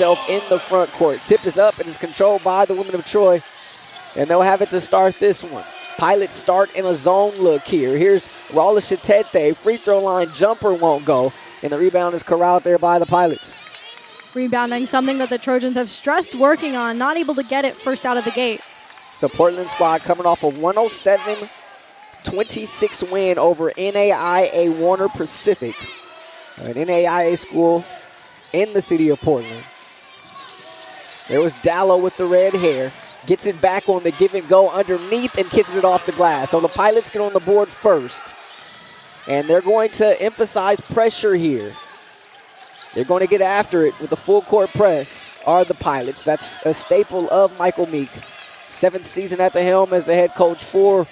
in the front court. Tip is up and is controlled by the women of Troy, and they'll have it to start this one. Pilots start in a zone look here. Here's Rala Shatete. Free throw line jumper won't go, and the rebound is corralled there by the Pilots. Rebounding, something that the Trojans have stressed working on, not able to get it first out of the gate. So Portland squad coming off a 107-26 win over NAIA Warner Pacific, an NAIA school in the city of Portland. There was Dallow with the red hair. Gets it back on the give and go underneath and kisses it off the glass. So the Pilots get on the board first. And they're going to emphasize pressure here. They're going to get after it with the full court press are the Pilots. That's a staple of Michael Meek. 7th season at the helm as the head coach for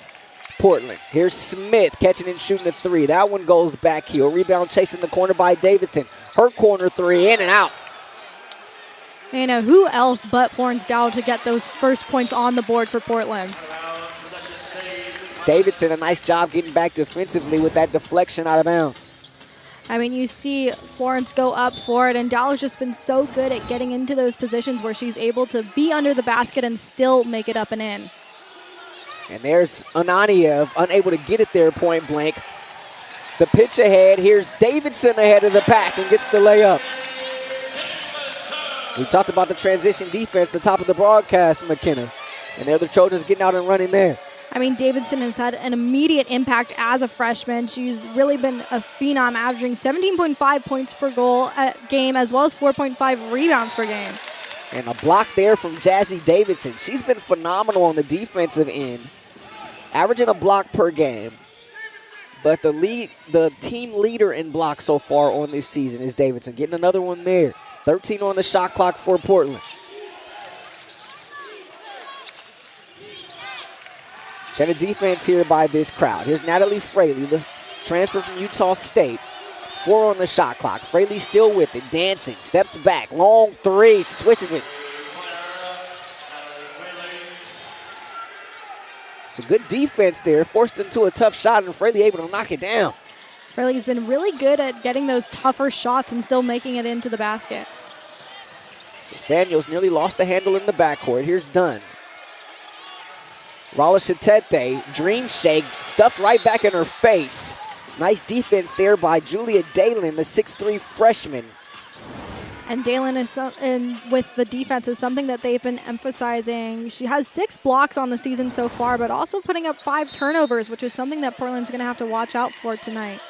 Portland. Here's Smith catching and shooting a three. That one goes back heel. Rebound chased in the corner by Davidson. Her corner three, in and out. You know, who else but Florence Dow to get those first points on the board for Portland? Davidson, a nice job getting back defensively with that deflection out of bounds. I mean, you see Florence go up for it, and Dow's just been so good at getting into those positions where she's able to be under the basket and still make it up and in. And there's Ananiev, unable to get it there point blank. The pitch ahead, here's Davidson ahead of the pack and gets the layup. We talked about the transition defense at the top of the broadcast, McKenna. And there the Trojans getting out and running there. I mean, Davidson has had an immediate impact as a freshman. She's really been a phenom, averaging 17.5 points per game, as well as 4.5 rebounds per game. And a block there from Jazzy Davidson. She's been phenomenal on the defensive end, averaging a block per game. But the team leader in blocks so far on this season is Davidson, getting another one there. 13 on the shot clock for Portland. Check the defense here by this crowd. Here's Natalie Fraley, the transfer from Utah State. 4 on the shot clock. Fraley still with it, dancing, steps back, long three, switches it. So good defense there, forced into a tough shot, and Fraley able to knock it down. Fraley's been really good at getting those tougher shots and still making it into the basket. So Samuels nearly lost the handle in the backcourt. Here's Dunn. Rala Shatete, dream shake, stuffed right back in her face. Nice defense there by Julia Dalen, the 6'3 freshman. And Dalen is with the defense is something that they've been emphasizing. She has 6 blocks on the season so far, but also putting up 5 turnovers, which is something that Portland's going to have to watch out for tonight.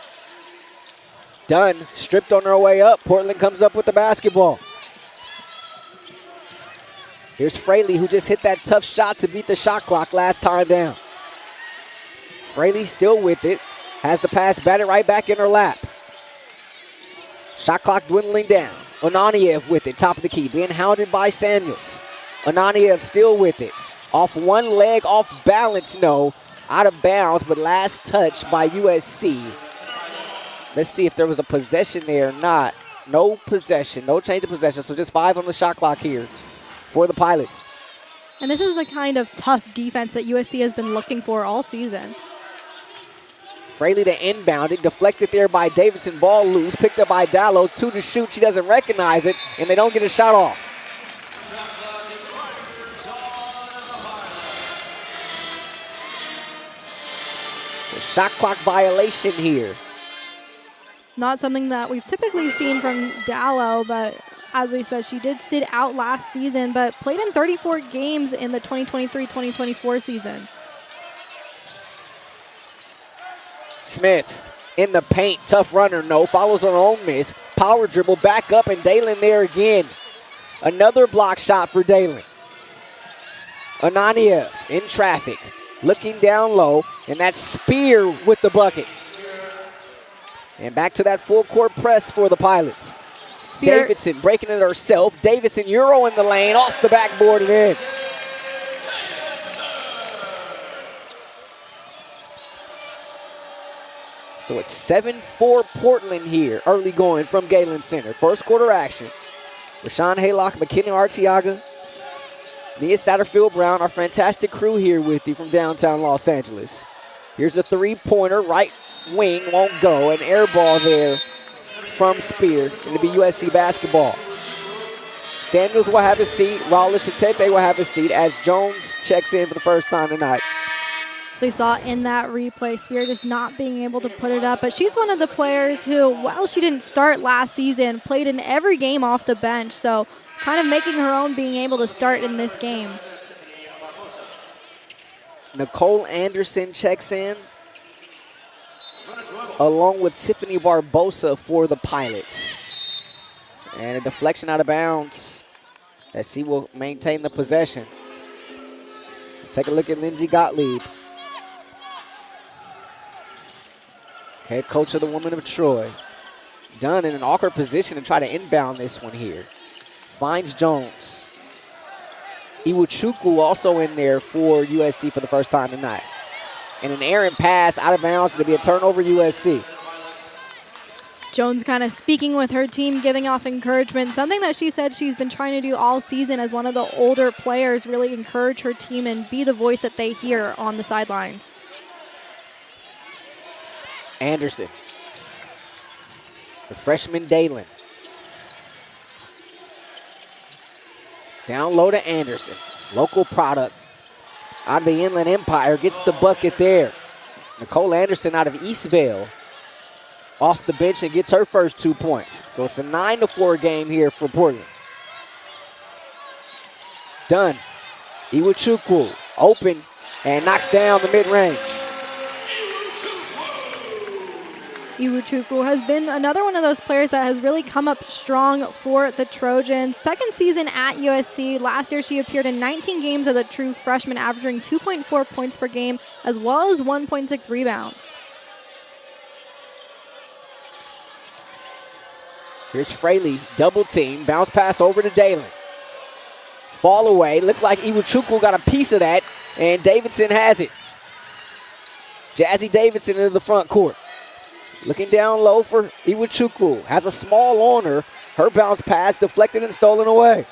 Dunn stripped on her way up. Portland comes up with the basketball. Here's Fraley, who just hit that tough shot to beat the shot clock last time down. Fraley still with it. Has the pass batted right back in her lap. Shot clock dwindling down. Ananiev with it, top of the key, being hounded by Samuels. Ananiev still with it. Off one leg, off balance, no. Out of bounds, but last touch by USC. Let's see if there was a possession there or not. No possession, no change of possession, so just 5 on the shot clock here for the Pilots. And this is the kind of tough defense that USC has been looking for all season. Fraley to inbound it, deflected there by Davidson, ball loose, picked up by Dallow, 2 to shoot, she doesn't recognize it, and they don't get a shot off. The shot clock violation here. Not something that we've typically seen from Dallow, but as we said, she did sit out last season, but played in 34 games in the 2023-2024 season. Smith in the paint, tough runner, no, follows her own miss. Power dribble, back up, and Dalen there again. Another block shot for Dalen. Ananiev in traffic, looking down low, and that Spear with the bucket. And back to that full court press for the Pilots. Spear. Davidson breaking it herself. Davidson Euro in the lane, off the backboard and in. So it's 7-4 Portland here, early going from Galen Center. First quarter action. Rashawn Haylock, McKinnon Arteaga, Nia Satterfield-Brown, our fantastic crew here with you from downtown Los Angeles. Here's a three-pointer, right wing, won't go. An air ball there from Spear. It'll be USC basketball. Samuels will have his seat. Rawlins Shatete will have his seat as Jones checks in for the first time tonight. So you saw in that replay, Spear just not being able to put it up. But she's one of the players who, while she didn't start last season, played in every game off the bench. So kind of making her own being able to start in this game. Nicole Anderson checks in, along with Tiffany Barbosa for the Pilots. And a deflection out of bounds as she will maintain the possession. Take a look at Lindsay Gottlieb, head coach of the Women of Troy. Dunn in an awkward position to try to inbound this one here. Finds Jones. Iwuchukwu also in there for USC for the first time tonight. And an errant pass out of bounds to be a turnover USC. Jones kind of speaking with her team, giving off encouragement, something that she said she's been trying to do all season as one of the older players, really encourage her team and be the voice that they hear on the sidelines. Anderson. The freshman Dalen. Down low to Anderson. Local product out of the Inland Empire gets the bucket there. Nicole Anderson out of Eastvale off the bench and gets her first 2 points. So it's a 9-4 game here for Portland. Dunn. Iwuchukwu open and knocks down the mid-range. Iwuchukwu has been another one of those players that has really come up strong for the Trojans. Second season at USC. Last year she appeared in 19 games as a true freshman, averaging 2.4 points per game as well as 1.6 rebounds. Here's Fraley, double team, bounce pass over to Dalen. Fall away, looked like Iwuchukwu got a piece of that, and Davidson has it. Jazzy Davidson into the front court. Looking down low for Iwuchukwu, has a small on her. Her bounce pass deflected and stolen away.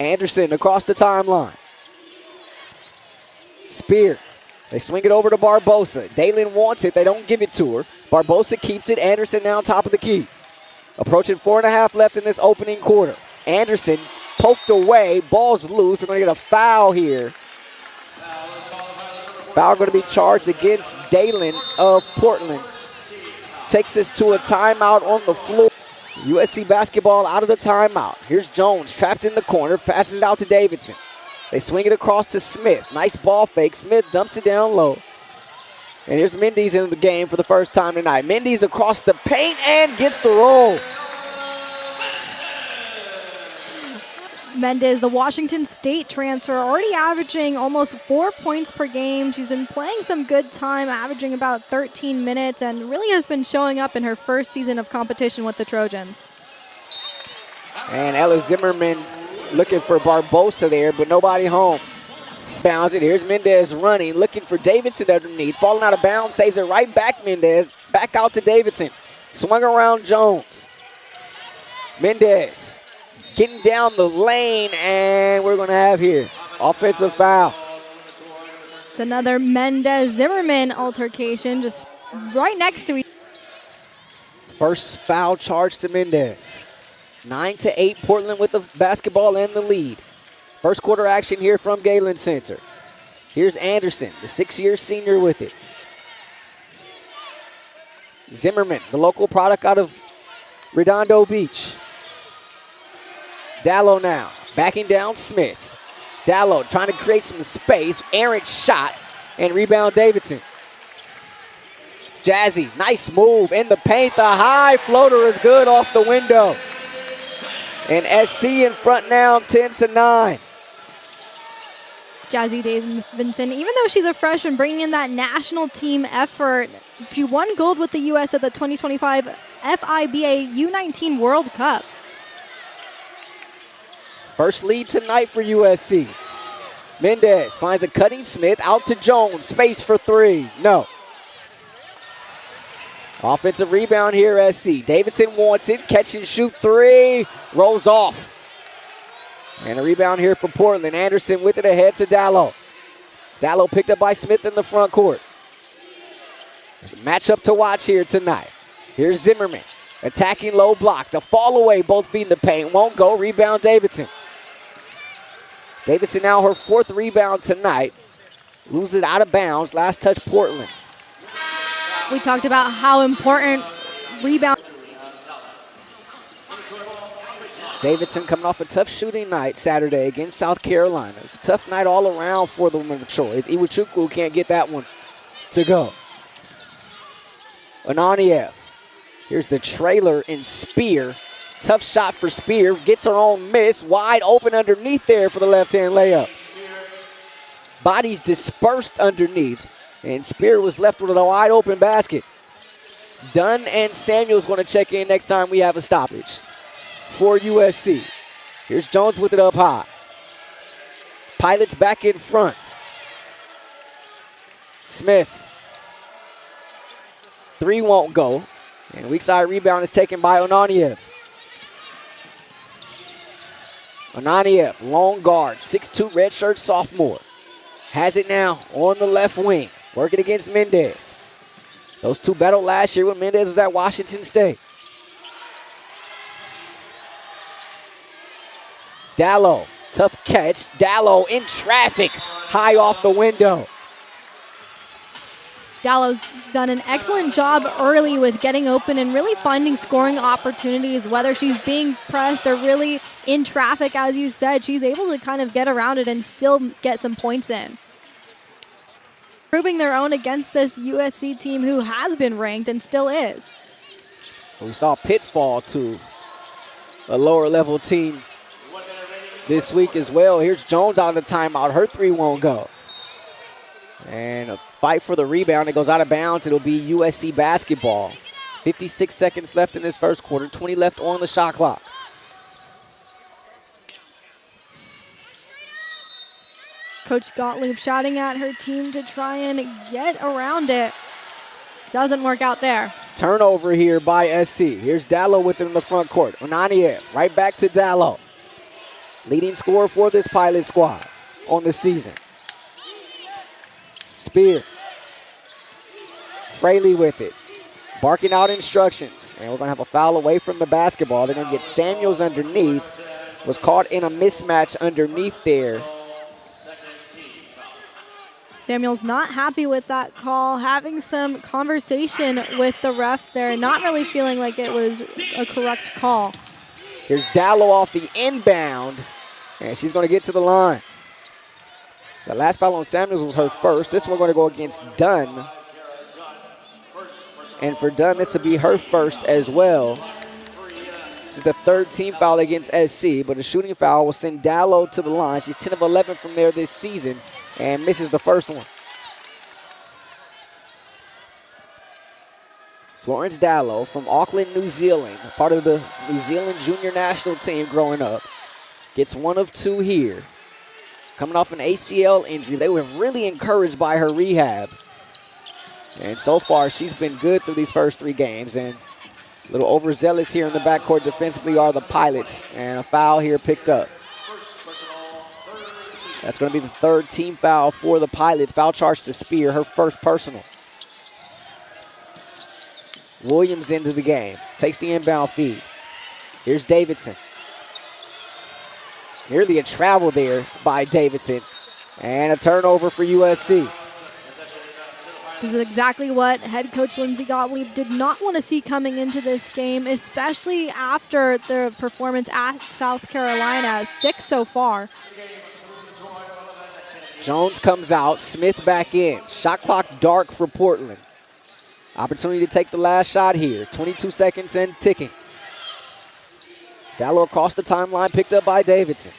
Anderson across the timeline. Spear. They swing it over to Barbosa. Dalen wants it. They don't give it to her. Barbosa keeps it. Anderson now top of the key. Approaching 4.5 left in this opening quarter. Anderson poked away. Ball's loose. We're going to get a foul here. Foul going to be charged against Dalen of Portland. Takes us to a timeout on the floor. USC basketball out of the timeout. Here's Jones trapped in the corner. Passes it out to Davidson. They swing it across to Smith. Nice ball fake. Smith dumps it down low. And here's Mendes in the game for the first time tonight. Mendes across the paint and gets the roll. Mendes, the Washington State transfer, already averaging almost 4 points per game. She's been playing some good time, averaging about 13 minutes, and really has been showing up in her first season of competition with the Trojans. And Ella Zimmerman looking for Barbosa there, but nobody home. Bounds it. Here's Mendez running, looking for Davidson underneath. Falling out of bounds, saves it right back, Mendez. Back out to Davidson. Swung around Jones. Mendez getting down the lane, and we're going to have here offensive foul. It's another Mendez-Zimmerman altercation, just right next to each other. First foul charge to Mendez. 9-8, Portland with the basketball and the lead. First quarter action here from Galen Center. Here's Anderson, the 6-year senior with it. Zimmerman, the local product out of Redondo Beach. Dallow now, backing down Smith. Dallow trying to create some space. Errant shot and rebound Davidson. Jazzy, nice move in the paint. The high floater is good off the window. And SC in front now, 10-9. Jazzy Davidson, even though she's a freshman, bringing in that national team effort. She won gold with the U.S. at the 2025 FIBA U19 World Cup. First lead tonight for USC. Mendez finds a cutting Smith out to Jones. Space for three. No. Offensive rebound here, SC. Davidson wants it. Catch and shoot three. Rolls off. And a rebound here for Portland. Anderson with it ahead to Dallow. Dallow picked up by Smith in the front court. There's a matchup to watch here tonight. Here's Zimmerman. Attacking low block. The fall away, both feet in the paint. Won't go. Rebound Davidson. Davidson now her 4th rebound tonight. Loses it out of bounds. Last touch Portland. We talked about how important rebound. Davidson coming off a tough shooting night Saturday against South Carolina. It's a tough night all around for the women of Troy. Iwuchukwu can't get that one to go. Ananiev. Here's the trailer in Spear. Tough shot for Spear. Gets her own miss. Wide open underneath there for the left-hand layup. Bodies dispersed underneath. And Spear was left with a wide open basket. Dunn and Samuel's going to check in next time we have a stoppage for USC. Here's Jones with it up high. Pilots back in front. Smith. 3 won't go. And weak side rebound is taken by Ananiev. Ananiev, long guard, 6'2", redshirt sophomore. Has it now on the left wing. Working against Mendez. Those two battled last year when Mendez was at Washington State. Dallow, tough catch. Dallow in traffic, high off the window. Dallow's done an excellent job early with getting open and really finding scoring opportunities, whether she's being pressed or really in traffic, as you said. She's able to kind of get around it and still get some points in. Proving their own against this USC team who has been ranked and still is. We saw Pitfall to a lower level team this week as well. Here's Jones out of the timeout. Her 3 won't go. And a fight for the rebound. It goes out of bounds. It'll be USC basketball. 56 seconds left in this first quarter. 20 left on the shot clock. Coach Gottlieb shouting at her team to try and get around it. Doesn't work out there. Turnover here by SC. Here's Dallow with it in the front court. Ananiev right back to Dallow. Leading scorer for this Pilot squad on the season. Spear. Fraley with it. Barking out instructions. And we're going to have a foul away from the basketball. They're going to get Samuels underneath. Was caught in a mismatch underneath there. Samuel's not happy with that call, having some conversation with the ref there, not really feeling like it was a correct call. Here's Dallow off the inbound, and she's going to get to the line. So the last foul on Samuels was her first. This one going to go against Dunn. And for Dunn, this will be her first as well. This is the 3rd team foul against SC, but a shooting foul will send Dallow to the line. She's 10 of 11 from there this season and misses the first one. Florence Dallow from Auckland, New Zealand, part of the New Zealand junior national team growing up. Gets 1 of 2 here. Coming off an ACL injury. They were really encouraged by her rehab. And so far, she's been good through these first 3 games. And a little overzealous here in the backcourt defensively are the Pilots. And a foul here picked up. That's going to be the 3rd team foul for the Pilots. Foul charge to Spear, her first personal. Williams into the game. Takes the inbound feed. Here's Davidson. Nearly a travel there by Davidson. And a turnover for USC. This is exactly what head coach Lindsey Gottlieb did not want to see coming into this game, especially after the performance at South Carolina. 6 so far. Jones comes out. Smith back in. Shot clock dark for Portland. Opportunity to take the last shot here. 22 seconds and ticking. Dallow across the timeline, picked up by Davidson.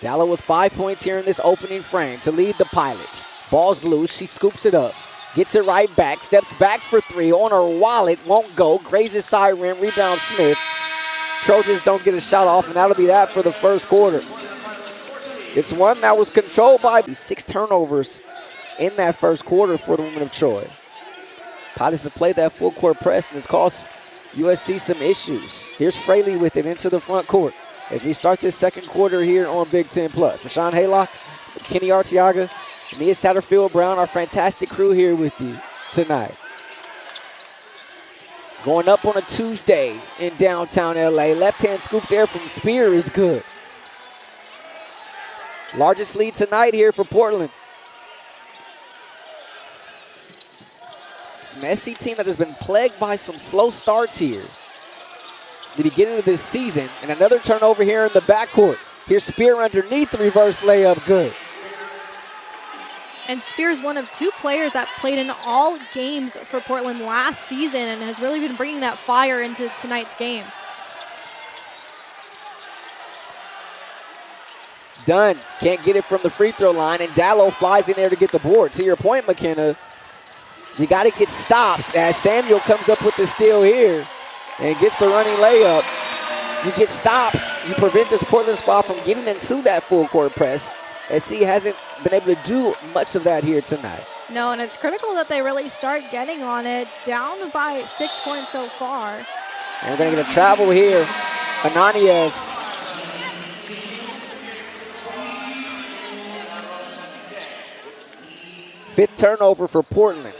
Dallow with 5 points here in this opening frame to lead the Pilots. Ball's loose, she scoops it up. Gets it right back, steps back for 3. On her wallet, won't go. Grazes side rim, rebound Smith. Trojans don't get a shot off, and that'll be that for the first quarter. It's one that was controlled by 6 turnovers in that first quarter for the women of Troy. Pilots have played that full court press, and it's caused USC some issues. Here's Fraley with it into the front court as we start this second quarter here on Big Ten Plus. Rashawn Haylock, Kenny Arteaga, Nia Satterfield Brown, our fantastic crew here with you tonight. Going up on a Tuesday in downtown LA. Left-hand scoop there from Spear is good. Largest lead tonight here for Portland. It's an SC team that has been plagued by some slow starts here at the beginning of this season. And another turnover here in the backcourt. Here's Spear underneath the reverse layup, good. And Spear's one of 2 players that played in all games for Portland last season and has really been bringing that fire into tonight's game. Dunn can't get it from the free throw line, and Dallow flies in there to get the board. To your point, McKenna, you got to get stops as Samuel comes up with the steal here and gets the running layup. You get stops, you prevent this Portland squad from getting into that full court press. SC hasn't been able to do much of that here tonight. No, and it's critical that they really start getting on it. Down by 6 points so far. And we're going to get a travel here. Ananiev. Fifth turnover for Portland.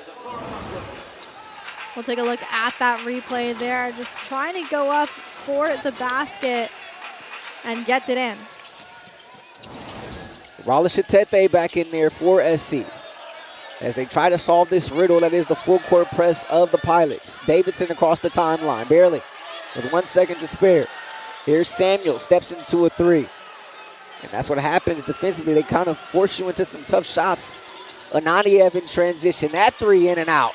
We'll take a look at that replay there. Just trying to go up for the basket and gets it in. Rala back in there for SC as they try to solve this riddle that is the full court press of the Pilots. Davidson across the timeline, barely, with 1 second to spare. Here's Samuel, steps into a 3. And that's what happens defensively. They kind of force you into some tough shots. Ananiev in transition, that 3 in and out.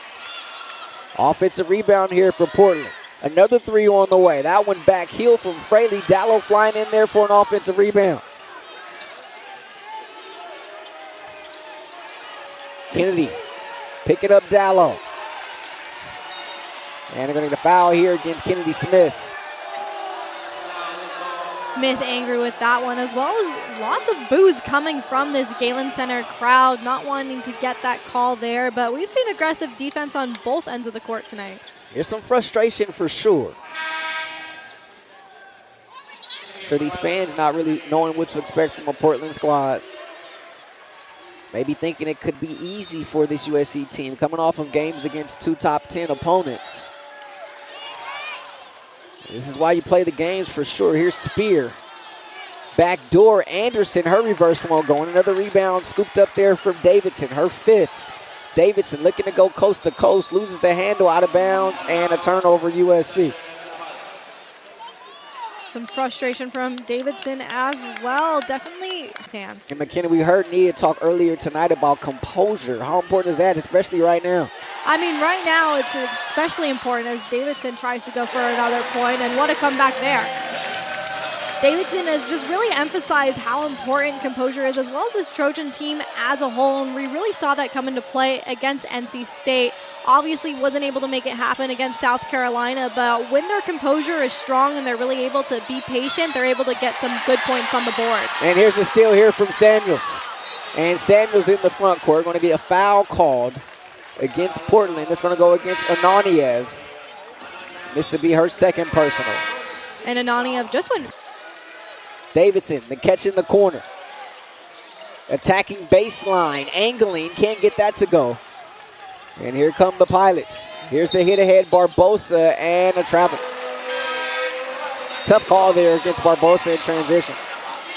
Offensive rebound here for Portland. Another 3 on the way. That one back heel from Fraley. Dallow flying in there for an offensive rebound. Kennedy picking up Dallow. And they're going to get a foul here against Kennedy Smith. Smith angry with that one, as well as lots of boos coming from this Galen Center crowd, not wanting to get that call there. But we've seen aggressive defense on both ends of the court tonight. There's some frustration for sure. For these fans not really knowing what to expect from a Portland squad. Maybe thinking it could be easy for this USC team coming off of games against 2 top 10 opponents. This is why you play the games for sure. Here's Spear. Backdoor Anderson, her reverse one going. Another rebound scooped up there from Davidson, her 5th. Davidson looking to go coast to coast, loses the handle out of bounds, and a turnover USC. Some frustration from Davidson as well. Definitely his hands. And McKenna, we heard Nia talk earlier tonight about composure. How important is that, especially right now? I mean, right now it's especially important as Davidson tries to go for another point, and what a comeback there. Davidson has just really emphasized how important composure is, as well as this Trojan team as a whole, and we really saw that come into play against NC State. Obviously wasn't able to make it happen against South Carolina, but when their composure is strong and they're really able to be patient, they're able to get some good points on the board. And here's a steal here from Samuels. And Samuels in the front court. Going to be a foul called against Portland. That's going to go against Ananiev. This would be her 2nd personal. And Ananiev just went. Davidson, the catch in the corner. Attacking baseline, angling, can't get that to go. And here come the Pilots. Here's the hit ahead, Barbosa, and a travel. Tough call there against Barbosa in transition.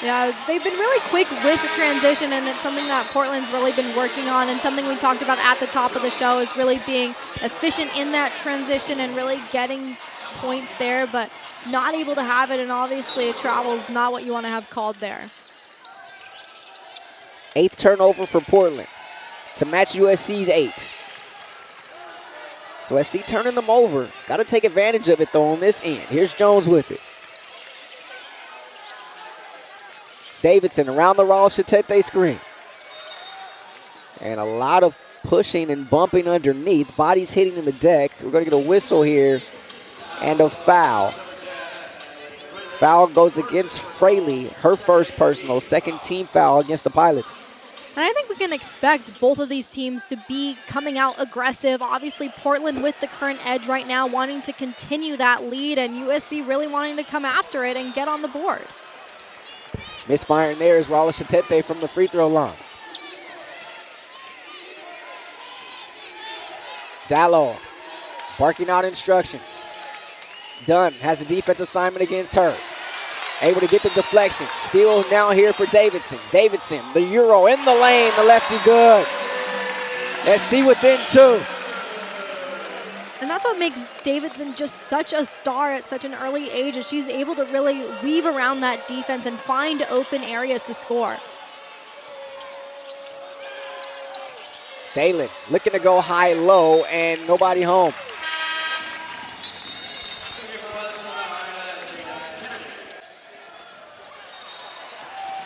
Yeah, they've been really quick with the transition, and it's something that Portland's really been working on, and something we talked about at the top of the show is really being efficient in that transition and really getting points there, but not able to have it, and obviously a travel is not what you want to have called there. 8th turnover for Portland to match USC's 8. So SC turning them over. Got to take advantage of it, though, on this end. Here's Jones with it. Davidson around the Rala screen. And a lot of pushing and bumping underneath. Bodies hitting in the deck. We're going to get a whistle here and a foul. Foul goes against Fraley, her 1st personal, 2nd team foul against the Pilots. And I think we can expect both of these teams to be coming out aggressive. Obviously, Portland with the current edge right now, wanting to continue that lead, and USC really wanting to come after it and get on the board. Misfiring there is Rala from the free throw line. Dallo barking out instructions. Dunn has the defense assignment against her. Able to get the deflection. Steal now here for Davidson. Davidson, the Euro in the lane, the lefty good. SC within 2. And that's what makes Davidson just such a star at such an early age, is she's able to really weave around that defense and find open areas to score. Galen looking to go high-low and nobody home.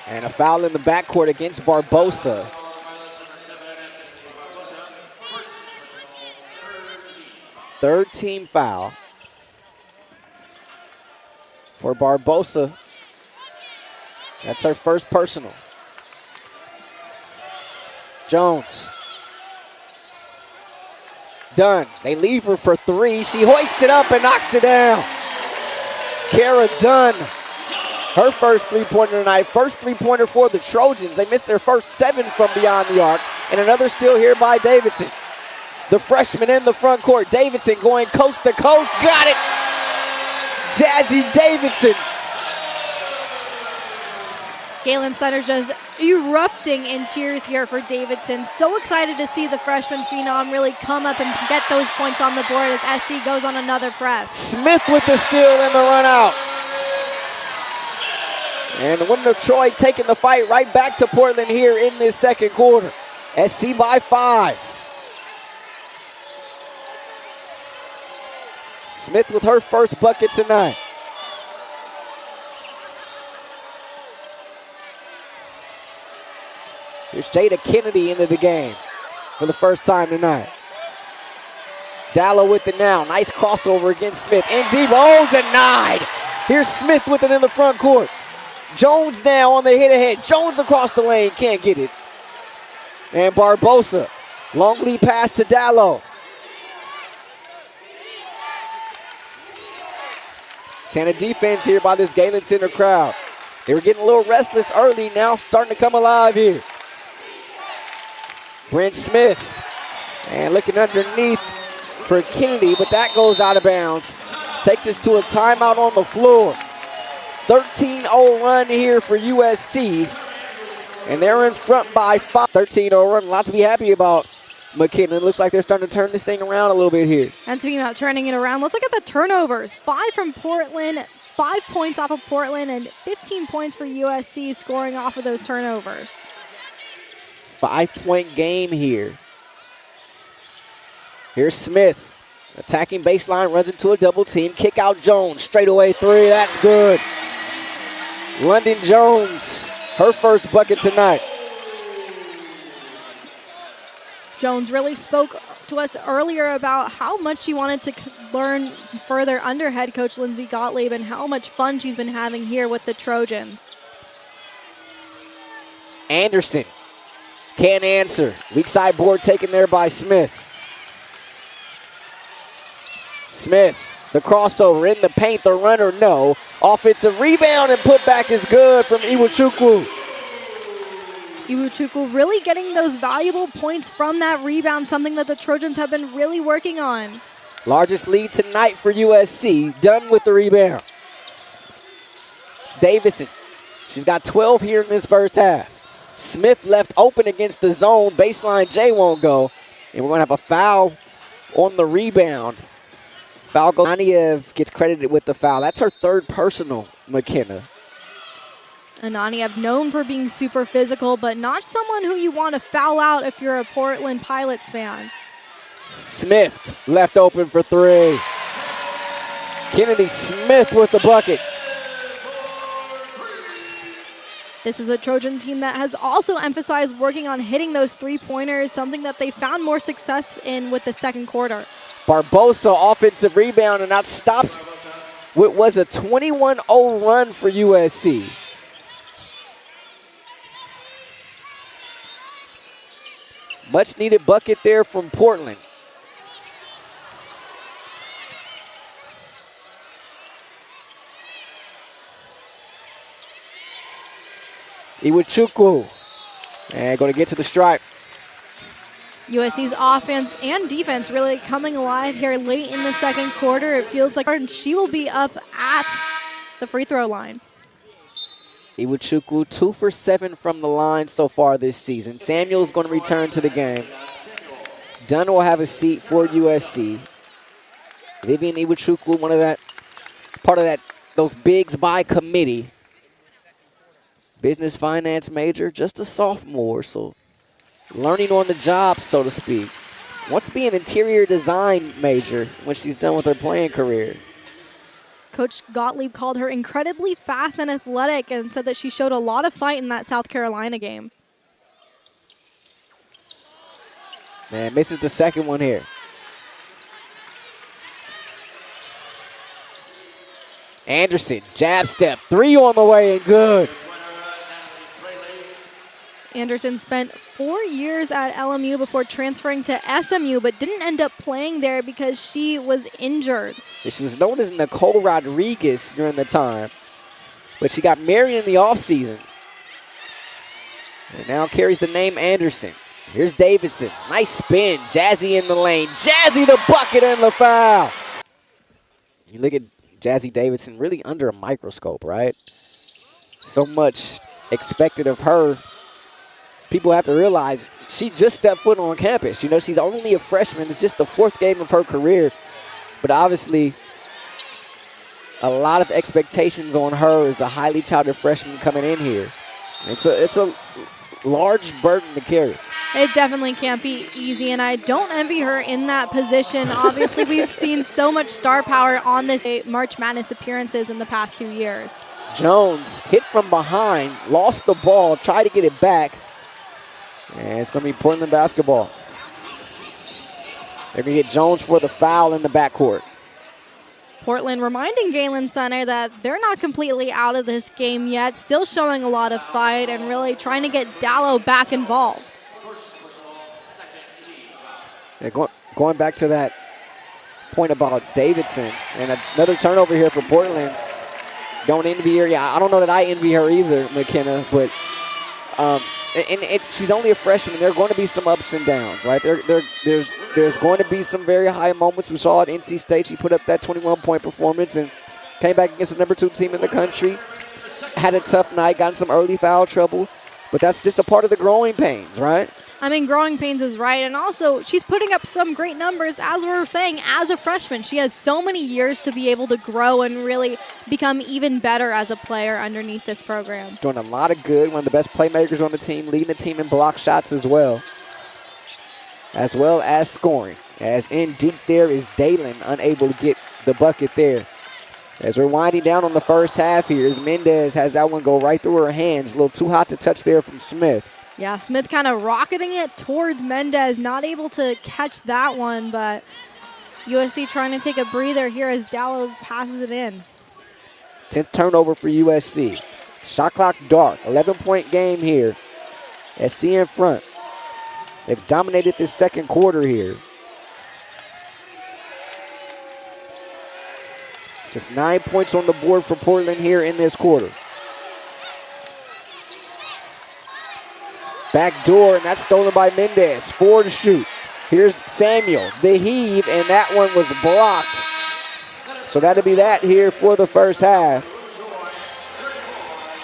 And a foul in the backcourt against Barbosa. Third team foul for Barbosa. That's her first personal. Jones. Dunn. They leave her for 3. She hoists it up and knocks it down. Kara Dunn. Her first three-pointer tonight. First three-pointer for the Trojans. They missed their first 7 from beyond the arc. And another steal here by Davidson. The freshman in the front court. Davidson going coast to coast. Got it. Jazzy Davidson. Galen Center just erupting in cheers here for Davidson. So excited to see the freshman phenom really come up and get those points on the board as SC goes on another press. Smith with the steal and the run out. And the women of Troy taking the fight right back to Portland here in this second quarter. SC by 5. Smith with her first bucket tonight. Here's Jada Kennedy into the game for the first time tonight. Dallo with it now. Nice crossover against Smith. And deep. Oh, denied. Here's Smith with it in the front court. Jones now on the hit ahead. Jones across the lane. Can't get it. And Barbosa. Long lead pass to Dallo. Santa defense here by this Galen Center crowd. They were getting a little restless early, now starting to come alive here. Brent Smith. And looking underneath for Kennedy, but that goes out of bounds. Takes us to a timeout on the floor. 13-0 run here for USC. And they're in front by 5. 13-0 run, a lot to be happy about. McKinnon, looks like they're starting to turn this thing around a little bit here. And speaking about turning it around, let's look at the turnovers. 5 from Portland, 5 points off of Portland, and 15 points for USC scoring off of those turnovers. 5-point game here. Here's Smith. Attacking baseline, runs into a double team. Kick out Jones, straightaway 3, that's good. London Jones, her first bucket tonight. Jones really spoke to us earlier about how much she wanted to learn further under head coach Lindsay Gottlieb and how much fun she's been having here with the Trojans. Anderson can't answer. Weak side board taken there by Smith. Smith, the crossover in the paint, the runner, no. Offensive rebound and putback is good from Iwuchukwu. Iwuchukwu really getting those valuable points from that rebound, something that the Trojans have been really working on. Largest lead tonight for USC, done with the rebound. Davison, she's got 12 here in this first half. Smith left open against the zone, baseline J won't go. And we're gonna have a foul on the rebound. Foul goes, Aniev gets credited with the foul. That's her third personal, McKenna. Ananiev known for being super physical, but not someone who you want to foul out if you're a Portland Pilots fan. Smith left open for 3. Kennedy Smith with the bucket. This is a Trojan team that has also emphasized working on hitting those three-pointers, something that they found more success in with the second quarter. Barbosa offensive rebound, and that stops what was a 21-0 run for USC. Much needed bucket there from Portland. Iwuchukwu. And going to get to the stripe. USC's offense and defense really coming alive here late in the second quarter. It feels like she will be up at the free throw line. Iwuchukwu 2 for 7 from the line so far this season. Samuel's going to return to the game. Dunn will have a seat for USC. Vivian Iwuchukwu, part of those bigs by committee. Business finance major, just a sophomore, so learning on the job, so to speak. Wants to be an interior design major when she's done with her playing career. Coach Gottlieb called her incredibly fast and athletic and said that she showed a lot of fight in that South Carolina game. Man, misses the second one here. Anderson, jab step, 3 on the way and good. Anderson spent 4 years at LMU before transferring to SMU, but didn't end up playing there because she was injured. She was known as Nicole Rodriguez during the time, but she got married in the offseason. And now carries the name Anderson. Here's Davidson. Nice spin. Jazzy in the lane. Jazzy the bucket and the foul. You look at Jazzy Davidson really under a microscope, right? So much expected of her. People have to realize she just stepped foot on campus. You know, she's only a freshman. It's just the 4th game of her career. But obviously, a lot of expectations on her as a highly touted freshman coming in here. It's a large burden to carry. It definitely can't be easy, and I don't envy her in that position. Obviously, we've seen so much star power on this March Madness appearances in the past 2 years. Jones hit from behind, lost the ball, tried to get it back. And it's going to be Portland basketball. They're going to get Jones for the foul in the backcourt. Portland reminding Galen Center that they're not completely out of this game yet, still showing a lot of fight and really trying to get Dallow back involved. Yeah, going back to that point about Davidson, and another turnover here for Portland. Don't envy her. Yeah, I don't know that I envy her either, McKenna, but she's only a freshman. There are going to be some ups and downs, right? There's going to be some very high moments. We saw at NC State, she put up that 21-point performance and came back against the number 2 team in the country. Had a tough night, got in some early foul trouble, but that's just a part of the growing pains, right? I mean, growing pains is right, and also she's putting up some great numbers, as we were saying, as a freshman. She has so many years to be able to grow and really become even better as a player underneath this program. Doing a lot of good, one of the best playmakers on the team, leading the team in block shots as well as scoring. As in deep there is Dalen, unable to get the bucket there. As we're winding down on the first half here, as Mendez has that one go right through her hands. A little too hot to touch there from Smith. Yeah, Smith kind of rocketing it towards Mendez, not able to catch that one, but USC trying to take a breather here as Dallow passes it in. 10th turnover for USC. Shot clock dark, 11-point game here. SC in front. They've dominated this second quarter here. Just 9 points on the board for Portland here in this quarter. Back door, and that's stolen by Mendez. 4 to shoot. Here's Samuel, the heave, and that one was blocked. So that'll be that here for the first half.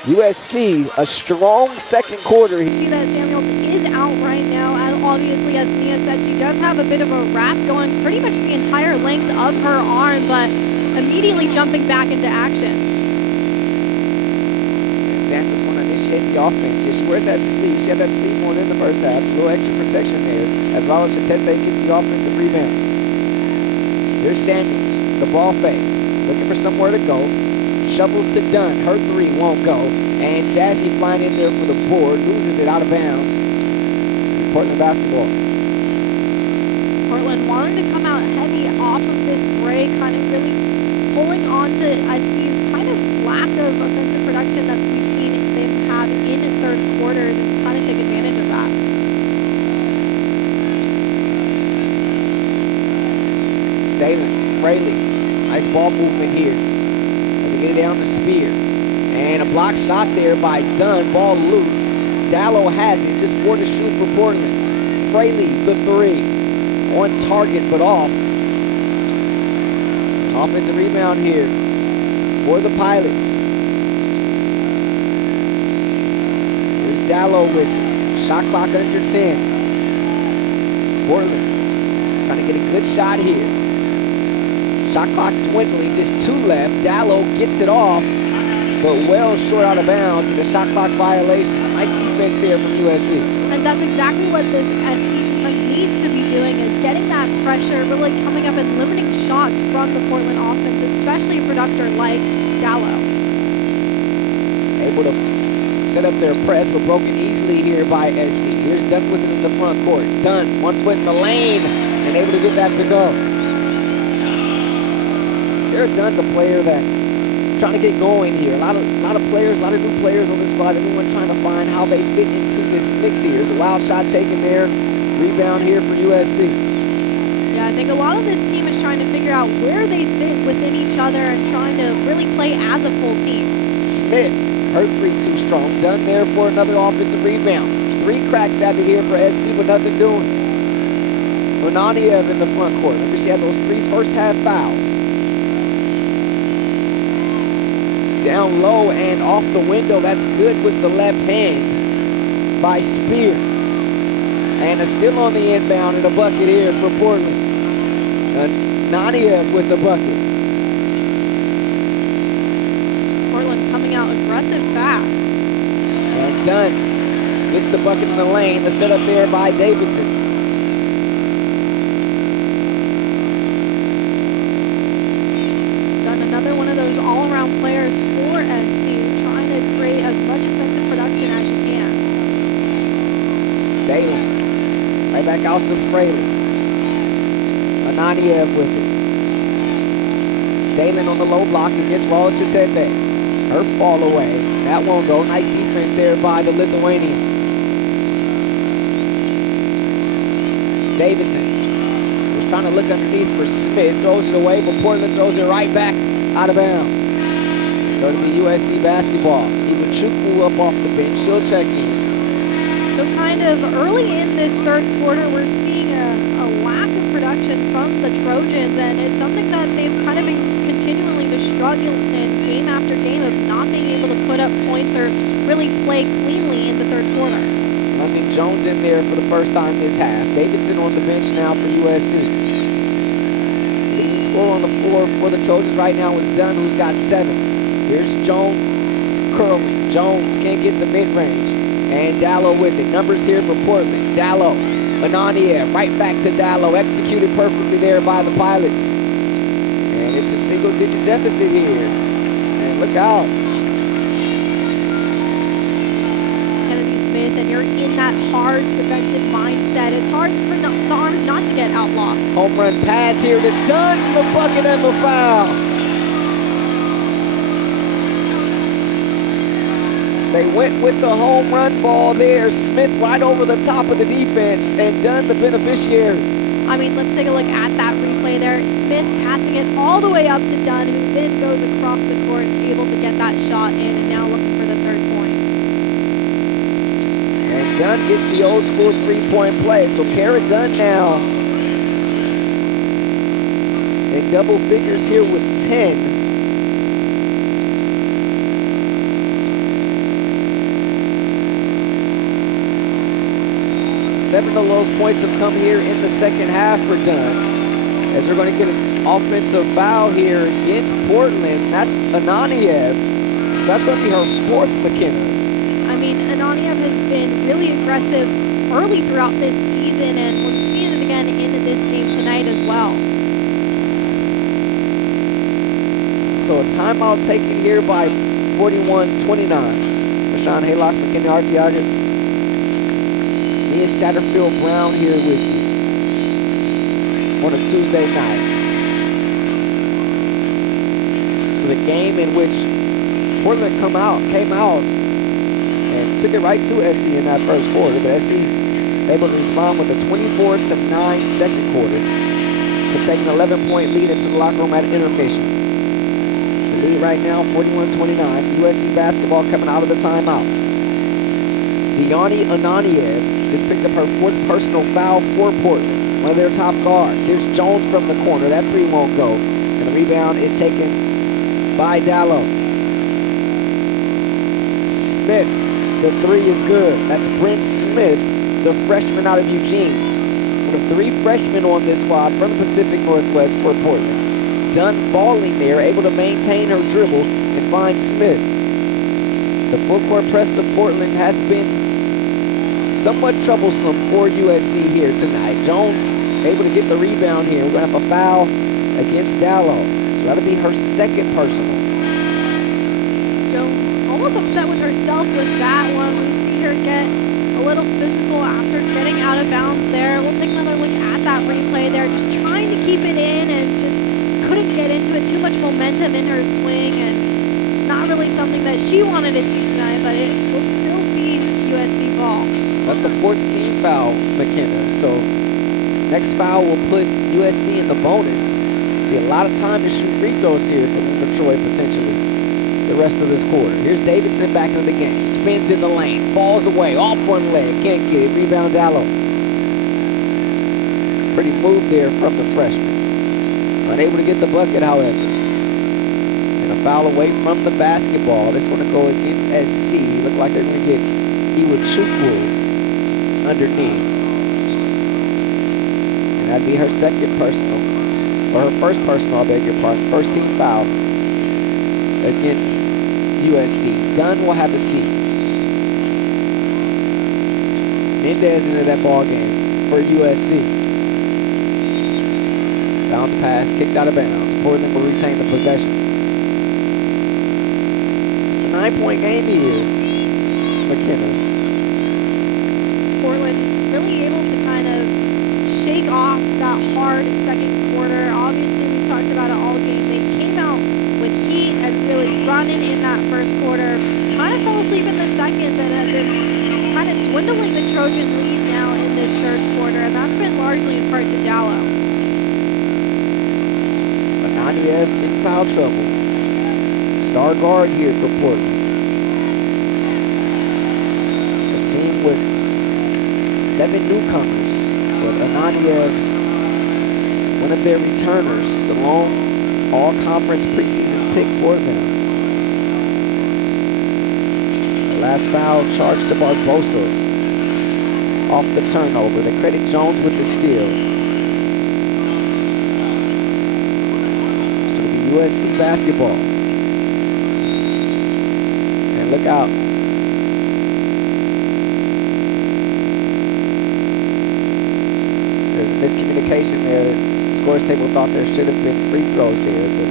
USC, a strong second quarter. You see that Samuels is out right now. Obviously, as Nia said, she does have a bit of a wrap going pretty much the entire length of her arm, but immediately jumping back into action. Samuels going to initiate the offense. Yeah, she wears that sleeve. She had that sleeve on in the first half. A little extra protection there, as well as Shatete gets the offensive rebound. Here's Samuels, the ball fake, looking for somewhere to go. Shovels to Dunn. Her 3 won't go. And Jazzy flying in there for the board. Loses it out of bounds. Portland basketball. Portland wanted to come out heavy off of this break, kind of really pulling on to SC's kind of lack of offensive production that we've seen them have in third quarters and kind of take advantage of that. Dalen, Fraley. Nice ball movement here. As they get it down the spear. And a block shot there by Dunn. Ball loose. Dallow has it. Just 4 to shoot for Portland. Fraley, the three. On target, but off. Offensive rebound here for the Pilots. Here's Dallow with shot clock under 10. Portland trying to get a good shot here. Shot clock dwindling, just 2 left. Dallow gets it off, but well short out of bounds, and the shot clock violations. Nice defense there from USC. And that's exactly what this SC defense needs to be doing, is getting that pressure, really coming up and limiting shots from the Portland offense, especially a producer like Dallow. Able to set up their press, but broken easily here by SC. Here's Dunn with it in the front court. Dunn, 1 foot in the lane, and able to get that to go. Jared Dunn's a player that trying to get going here. A lot of players, a lot of new players on the squad. Everyone trying to find how they fit into this mix here. There's a wild shot taken there. Rebound here for USC. Yeah, I think a lot of this team is trying to figure out where they fit within each other and trying to really play as a full team. Smith, her 3 too strong. Done there for another offensive rebound. 3 cracks added here for SC, but nothing doing. Onaniev in the front court. Remember, she had those 3 first half fouls. Down low and off the window. That's good with the left hand by Spear. And a steal on the inbound and a bucket here for Portland. Onaniev with the bucket. Portland coming out aggressive fast. And Dunn gets the bucket in the lane. The setup there by Davidson. Dunn, another one of those all-around players for SC, trying to create as much offensive production as you can. Galen, right back out to Fraley. Onaniev with it. Galen on the low block against Wallace Chatete. Her fall away. That won't go. Nice defense there by the Lithuanian. Davidson was trying to look underneath for Smith. Throws it away, but Portland throws it right back out of bounds. So it'll be USC basketball. Iwachukwu up off the bench. She'll check in. So kind of early in this third quarter, we're seeing a lack of production from the Trojans, and it's something that they've kind of been continuing to struggle in game after game of not being able to put up points or really play cleanly in the third quarter. I think Jones in there for the first time this half. Davidson on the bench now for USC. Leading scorer on the floor for the Trojans right now is Dunn, who's got 7. Here's Jones curling. Jones can't get the mid-range. And Dallow with it. Numbers here for Portland. Dallow, Onaniev, right back to Dallow. Executed perfectly there by the Pilots. And it's a single-digit deficit here. And look out. Kennedy Smith, and you're in that hard defensive mindset. It's hard for the arms not to get outlawed. Home run pass here to Dunn, the bucket and the foul. They went with the home run ball there. Smith right over the top of the defense, and Dunn the beneficiary. I mean, let's take a look at that replay there. Smith passing it all the way up to Dunn, who then goes across the court, able to get that shot in, and now looking for the 3rd point. And Dunn gets the old school 3-point play. So Kara Dunn now in double figures here with 10. 7 of those points have come here in the second half for Dunn, as they're going to get an offensive foul here against Portland. That's Onaniev. So that's going to be her 4th McKenna. I mean, Onaniev has been really aggressive early throughout this season, and we've seen it again in this game tonight as well. So a timeout taken here by 41-29. Rashawn Haylock, McKenna Arteaga. Me and Satterfield Brown here with you on a Tuesday night. It was a game in which Portland came out and took it right to SC in that first quarter, but SC able to respond with a 24-9 second quarter to take an 11-point lead into the locker room at intermission. The lead right now, 41-29. USC basketball coming out of the timeout. Diani Ananiev just picked up her 4th personal foul for Portland, one of their top guards. Here's Jones from the corner. That three won't go. And the rebound is taken by Dallow. Smith, the three is good. That's Brent Smith, the freshman out of Eugene. One of 3 freshmen on this squad from the Pacific Northwest for Portland. Dunn falling there, able to maintain her dribble and find Smith. The full court press of Portland has been somewhat troublesome for USC here tonight. Jones able to get the rebound here. We're going to have a foul against Dallow. So that'll be her 2nd personal. Jones almost upset with herself with that one. We see her get a little physical after getting out of bounds there. We'll take another look at that replay there, just trying to keep it in and just couldn't get into it. Too much momentum in her swing, and not really something that she wanted to see tonight, but it will still be USC ball. That's the 4th team foul, McKenna. So next foul will put USC in the bonus. Be a lot of time to shoot free throws here for Troy potentially the rest of this quarter. Here's Davidson back into the game. Spins in the lane, falls away, off one leg, can't get it. Rebound Dallow. Pretty move there from the freshman. Unable to get the bucket, however. And a foul away from the basketball. This one to go against SC. Look like they're going to get Iwachukwu underneath. And that'd be her 2nd personal. Or her 1st personal, I beg your pardon. 1st team foul against USC. Dunn will have a seat. Mendez into that ball game for USC. Bounce pass, kicked out of bounds. Portland will retain the possession. Just a 9-point game here, McKenna. Portland really able to kind of shake off that hard 2nd quarter. Obviously, we've talked about it all game. They came out with heat and really running in that 1st quarter. Kind of fell asleep in the 2nd and have been kind of dwindling the Trojan lead now in this 3rd quarter, and that's been largely in part to Dallow. Ananiev in foul trouble. Star guard here for Portland. A team with 7 newcomers, but Ananiev, one of their returners, the lone all-conference preseason pick for them. The last foul charged to Barbosa off the turnover. They credit Jones with the steal. So it'll be USC basketball. And look out. There's a miscommunication there. The scores table thought there should have been free throws there, but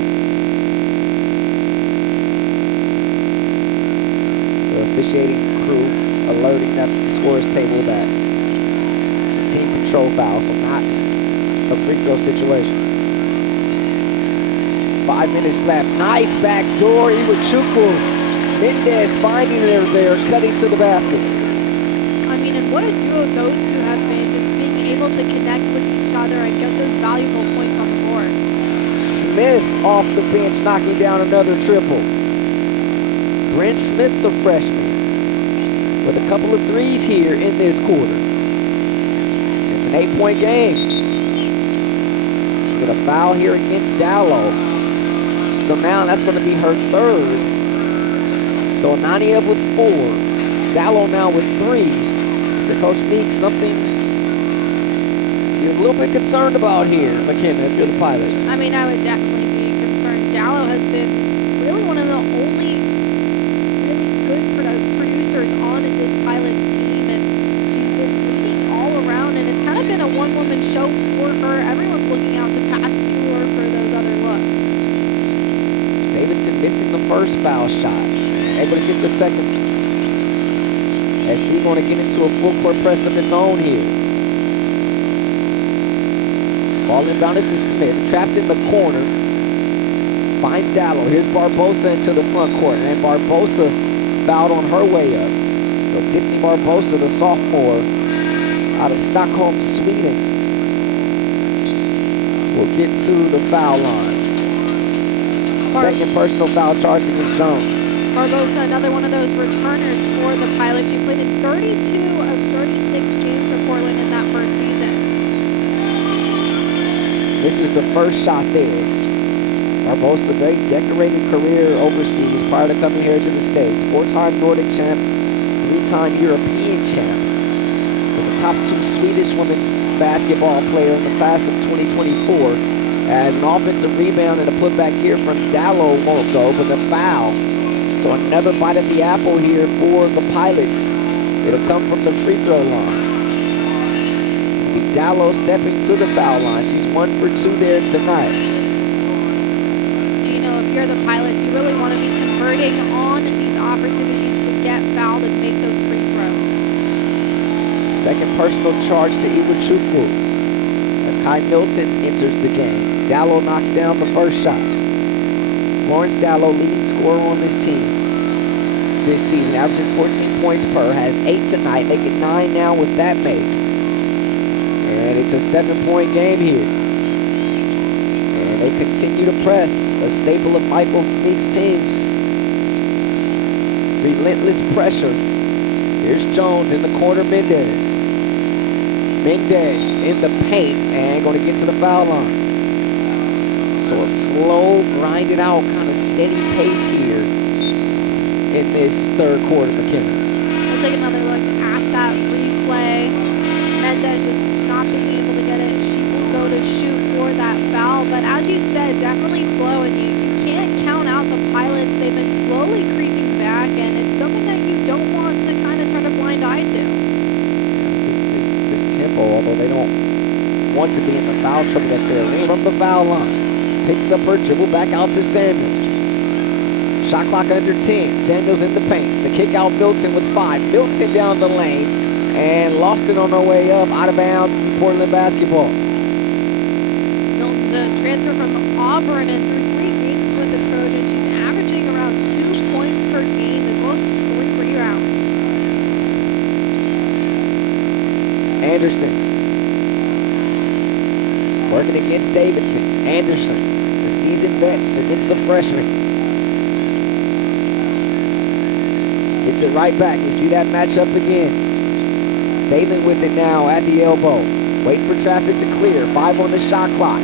the officiating crew alerting that the scores table that it's a team control foul, so not a free throw situation. 5 minutes left. Nice back door. Iwachukwu. Mendez finding her there, cutting to the basket. I mean, and what a duo those two have been, just being able to connect with each other and get those valuable points on the board. Smith off the bench, knocking down another triple. Brent Smith, the freshman, with a couple of threes here in this quarter. It's an 8-point game. With a foul here against Dallow. So now that's going to be her 3rd. So Ananiev with 4. Dallow now with 3. For Coach Meek, something to be a little bit concerned about here, McKenna, if you're the Pilots. I mean, I would definitely be concerned. Dallow has been really one of the only really good producers on this Pilots team, and she's been leading all around, and it's kind of been a one-woman show for her. Everyone's looking out to pass to her for those other looks. Davidson missing the first foul shot. Able to get the second. SC going to get into a full court press of its own here. Ball inbounded to Smith, trapped in the corner. Finds Dallow. Here's Barbosa into the front court, and Barbosa fouled on her way up. So Tiffany Barbosa, the sophomore out of Stockholm, Sweden, will get to the foul line. Second personal foul charge against Jones. Barbosa, another one of those returners for the Pilots. She played in 32 of 36 games for Portland in that first season. This is the first shot there. Barbosa, very decorated career overseas prior to coming here to the States. 4-time Nordic champ, 3-time European champ. With the top 2 Swedish women's basketball player in the class of 2024. As an offensive rebound and a putback here from Dallow won't go, but the foul. So another bite at the apple here for the Pilots. It'll come from the free throw line. It'll be Dallow stepping to the foul line. She's 1 for 2 there tonight. You know, if you're the Pilots, you really want to be converting on these opportunities to get fouled and make those free throws. Second personal charge to Iwachukwu as Kai Milton enters the game. Dallow knocks down the first shot. Florence Dallow, leading scorer on this team this season, averaging 14 points per, has 8 tonight, making 9 now with that make. And it's a 7-point game here. And they continue to press, a staple of Michael Meek's teams. Relentless pressure. Here's Jones in the corner, Mendez. Mendez in the paint and going to get to the foul line. So a slow, grinded out, kind of steady pace here in this third quarter, McKenna. We'll take another look at that replay. Mendez just not being able to get it. She will go to shoot for that foul. But as you said, definitely slow, and you can't count out the Pilots. They've been slowly creeping back, and it's something that you don't want to kind of turn a blind eye to. This tempo, although they don't want to be in the foul trouble that they're in from the foul line. Picks up her dribble back out to Samuels. Shot clock under 10. Samuels in the paint. The kick out Milton with 5. Milton down the lane and lost it on her way up, out of bounds in Portland basketball. Milton's a transfer from Auburn, and through 3 games with the Trojans, she's averaging around 2 points per game as well as 3 rebounds. Anderson. Working against Davidson. Anderson, the seasoned vet against the freshman. Gets it right back. We see that matchup again. Dalen with it now at the elbow. Waiting for traffic to clear. 5 on the shot clock.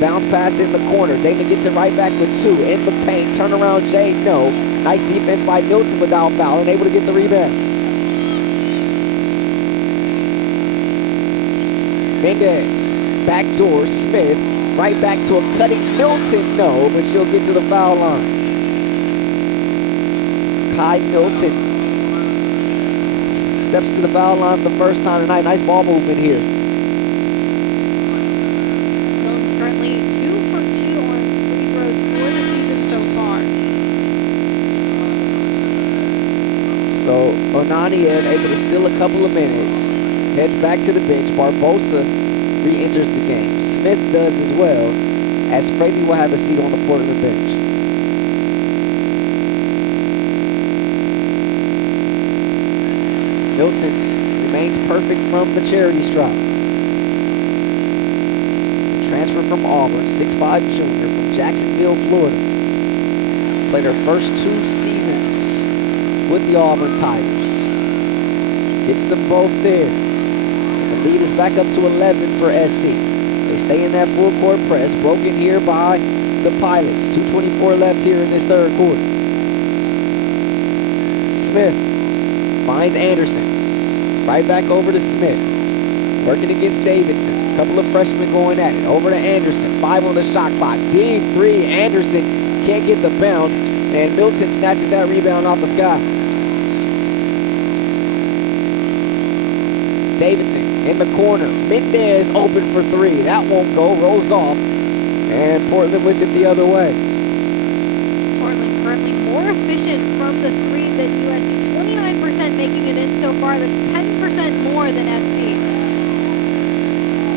Bounce pass in the corner. Dalen gets it right back with 2. In the paint. Turnaround Jay, no. Nice defense by Milton without foul and able to get the rebound. Mendez. Backdoor Smith. Right back to a cutting Milton, no, but she'll get to the foul line. Kai Milton steps to the foul line for the first time tonight. Nice ball movement here. Milton's currently 2 for 2 on free throws for the season so far. So Onania able to steal a couple of minutes. Heads back to the bench. Barbosa re-enters the game. Smith does as well, as Fraley will have a seat on the Portland bench. Milton remains perfect from the charity stripe. The transfer from Auburn, 6'5" junior from Jacksonville, Florida. Played her first 2 seasons with the Auburn Tigers. Gets them both there. The lead is back up to 11 for SC. They stay in that full court press, broken here by the Pilots. 2:24 left here in this third quarter. Smith finds Anderson. Right back over to Smith. Working against Davidson. A couple of freshmen going at it. Over to Anderson. 5 on the shot clock. Deep 3. Anderson can't get the bounce. And Milton snatches that rebound off the sky. Davidson in the corner. Mendez open for 3. That won't go. Rolls off. And Portland with it the other way. Portland currently more efficient from the 3 than USC. 29% making it in so far. That's 10% more than SC.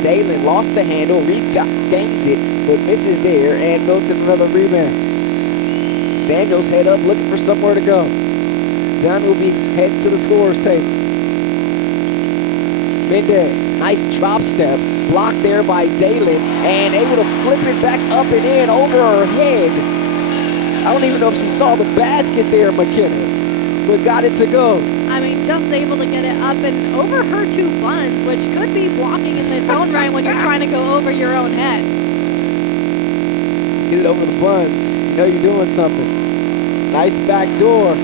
Dalen lost the handle. Gains it, but misses there. And Milton another rebound. Samuels head up looking for somewhere to go. Dunn will be heading to the scorer's table. Mendez, nice drop step, blocked there by Dalen, and able to flip it back up and in over her head. I don't even know if she saw the basket there, McKenna, but got it to go. I mean, just able to get it up and over her two buns, which could be blocking in its own right when you're trying to go over your own head. Get it over the buns. You know you're doing something. Nice back door,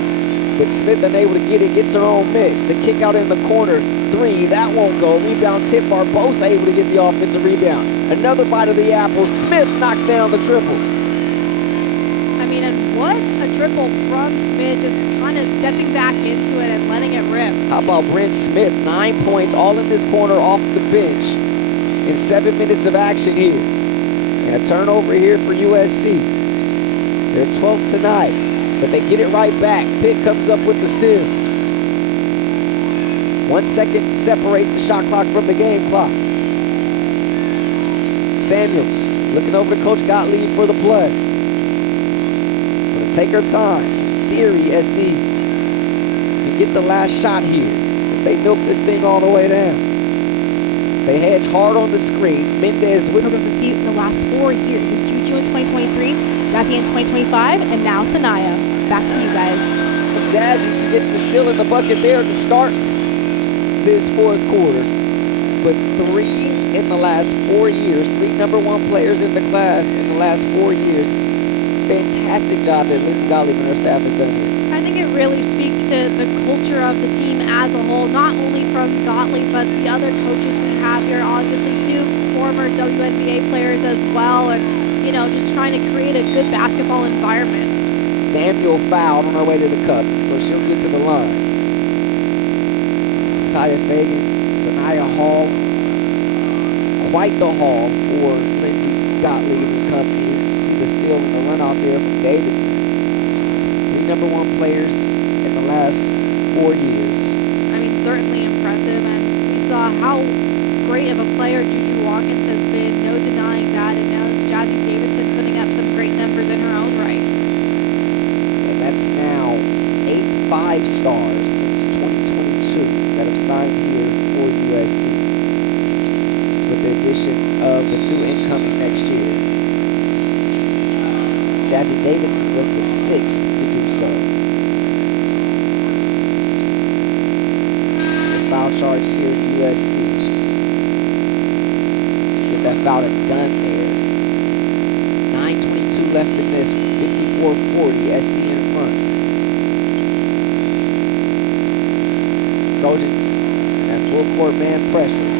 but Smith unable to get it, gets her own miss. The kick out in the corner, 3, that won't go. Rebound tip, Barbosa able to get the offensive rebound. Another bite of the apple. Smith knocks down the triple. I mean, and what a triple from Smith, just kind of stepping back into it and letting it rip. How about Brent Smith? 9 points, all in this corner off the bench in 7 minutes of action here. And a turnover here for USC. They're 12th tonight, but they get it right back. Pitt comes up with the steal. 1 second separates the shot clock from the game clock. Samuels looking over to Coach Gottlieb for the play. Gonna take her time. In theory, SC can get the last shot here if they milk this thing all the way down. They hedge hard on the screen. Mendez with Program received in the last 4 years. Juju in 2023, Jazzy in 2025, and now Sanaya. Back to you guys. Jazzy, she gets the steal in the bucket there to start this fourth quarter. But 3 in the last 4 years, 3 #1 players in the class in the last 4 years. Fantastic job that Lindsay Gottlieb and her staff has done here. I think it really speaks to the culture of the team as a whole, not only from Gottlieb, but the other coaches we have here. Obviously, 2 former WNBA players as well, and, you know, just trying to create a good basketball environment. Samuel fouled on her way to the cup, so she'll get to the line. Taya Fagan, Sanaya Hall. Quite the haul for Lindsay Gottlieb and company. You see the steal and the run out there from Davidson. 3 #1 players in the last 4 years. I mean, certainly impressive, and we saw how great of a player Juju Watkins has been, no denying that, and now Jazzy Davidson putting up some great numbers in her own right. And that's now 8 5-stars since 2022 that have signed here for USC, with the addition of the 2 incoming next year. Jazzy Davidson was the 6th to do so. The foul charge here at USC. Get that foul done there. 9:22 left in this one. 54-40, SC in front. Trojans at full court man pressure.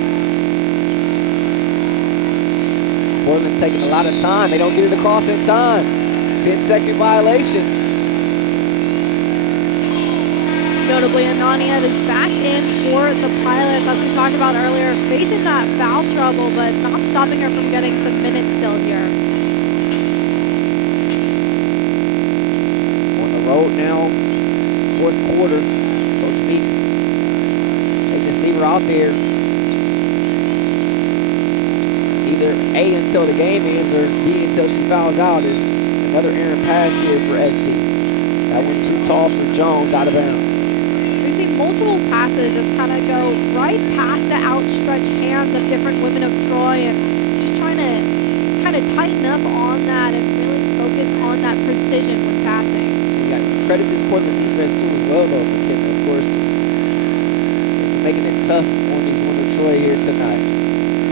Portland taking a lot of time. They don't get it across in time. 10-second violation. Notably, Anania is back in for the Pilots, as we talked about earlier, facing that foul trouble, but not stopping her from getting some minutes still here. On the road now, fourth quarter. Coach Meek, they just leave her out there. Either A, until the game ends, or B, until she fouls out. Is another errant pass here for SC. That one too tall for Jones, out of bounds. We've seen multiple passes just kind of go right past the outstretched hands of different women of Troy, and just trying to kind of tighten up on that and really focus on that precision when passing. You got to credit this Portland defense too as well, though, McKenna, of course, because they're making it tough on these women of Troy here tonight.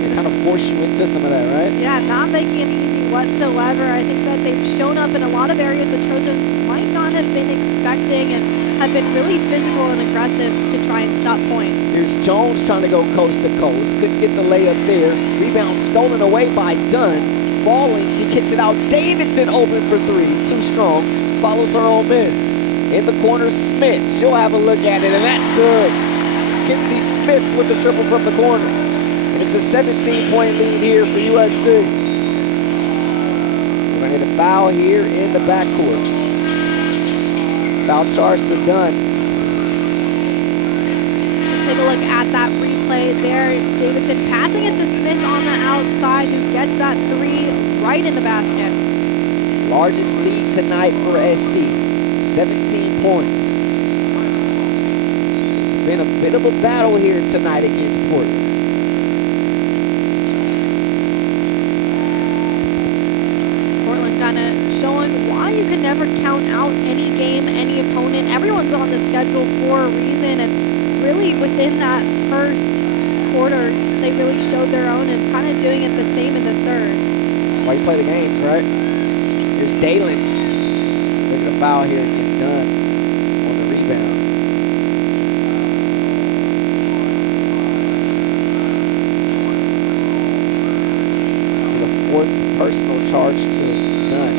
They kind of force you into some of that, right? Yeah, not making it easy whatsoever. I think that they've shown up in a lot of areas the Trojans might not have been expecting, and have been really physical and aggressive to try and stop points. Here's Jones trying to go coast to coast. Couldn't get the layup there. Rebound stolen away by Dunn. Falling, she kicks it out. Davidson open for 3. Too strong. Follows her own miss. In the corner, Smith. She'll have a look at it, and that's good. Kennedy Smith with the triple from the corner. And it's a 17-point lead here for USC. We're going to get a foul here in the backcourt. Foul charge to Dunn. Take a look at that replay there. Davidson passing it to Smith on the outside, who gets that 3 right in the basket. Largest lead tonight for SC, 17 points. It's been a bit of a battle here tonight against Portland. Portland kind of showing why you can never never count out any game, any opponent. Everyone's on the schedule for a reason, and really within that first quarter, they really showed their own and kind of doing it the same in the third. That's why you play the games, right? Here's Galen. Look at a foul here against Dunn on the rebound. The fourth personal charge to Dunn.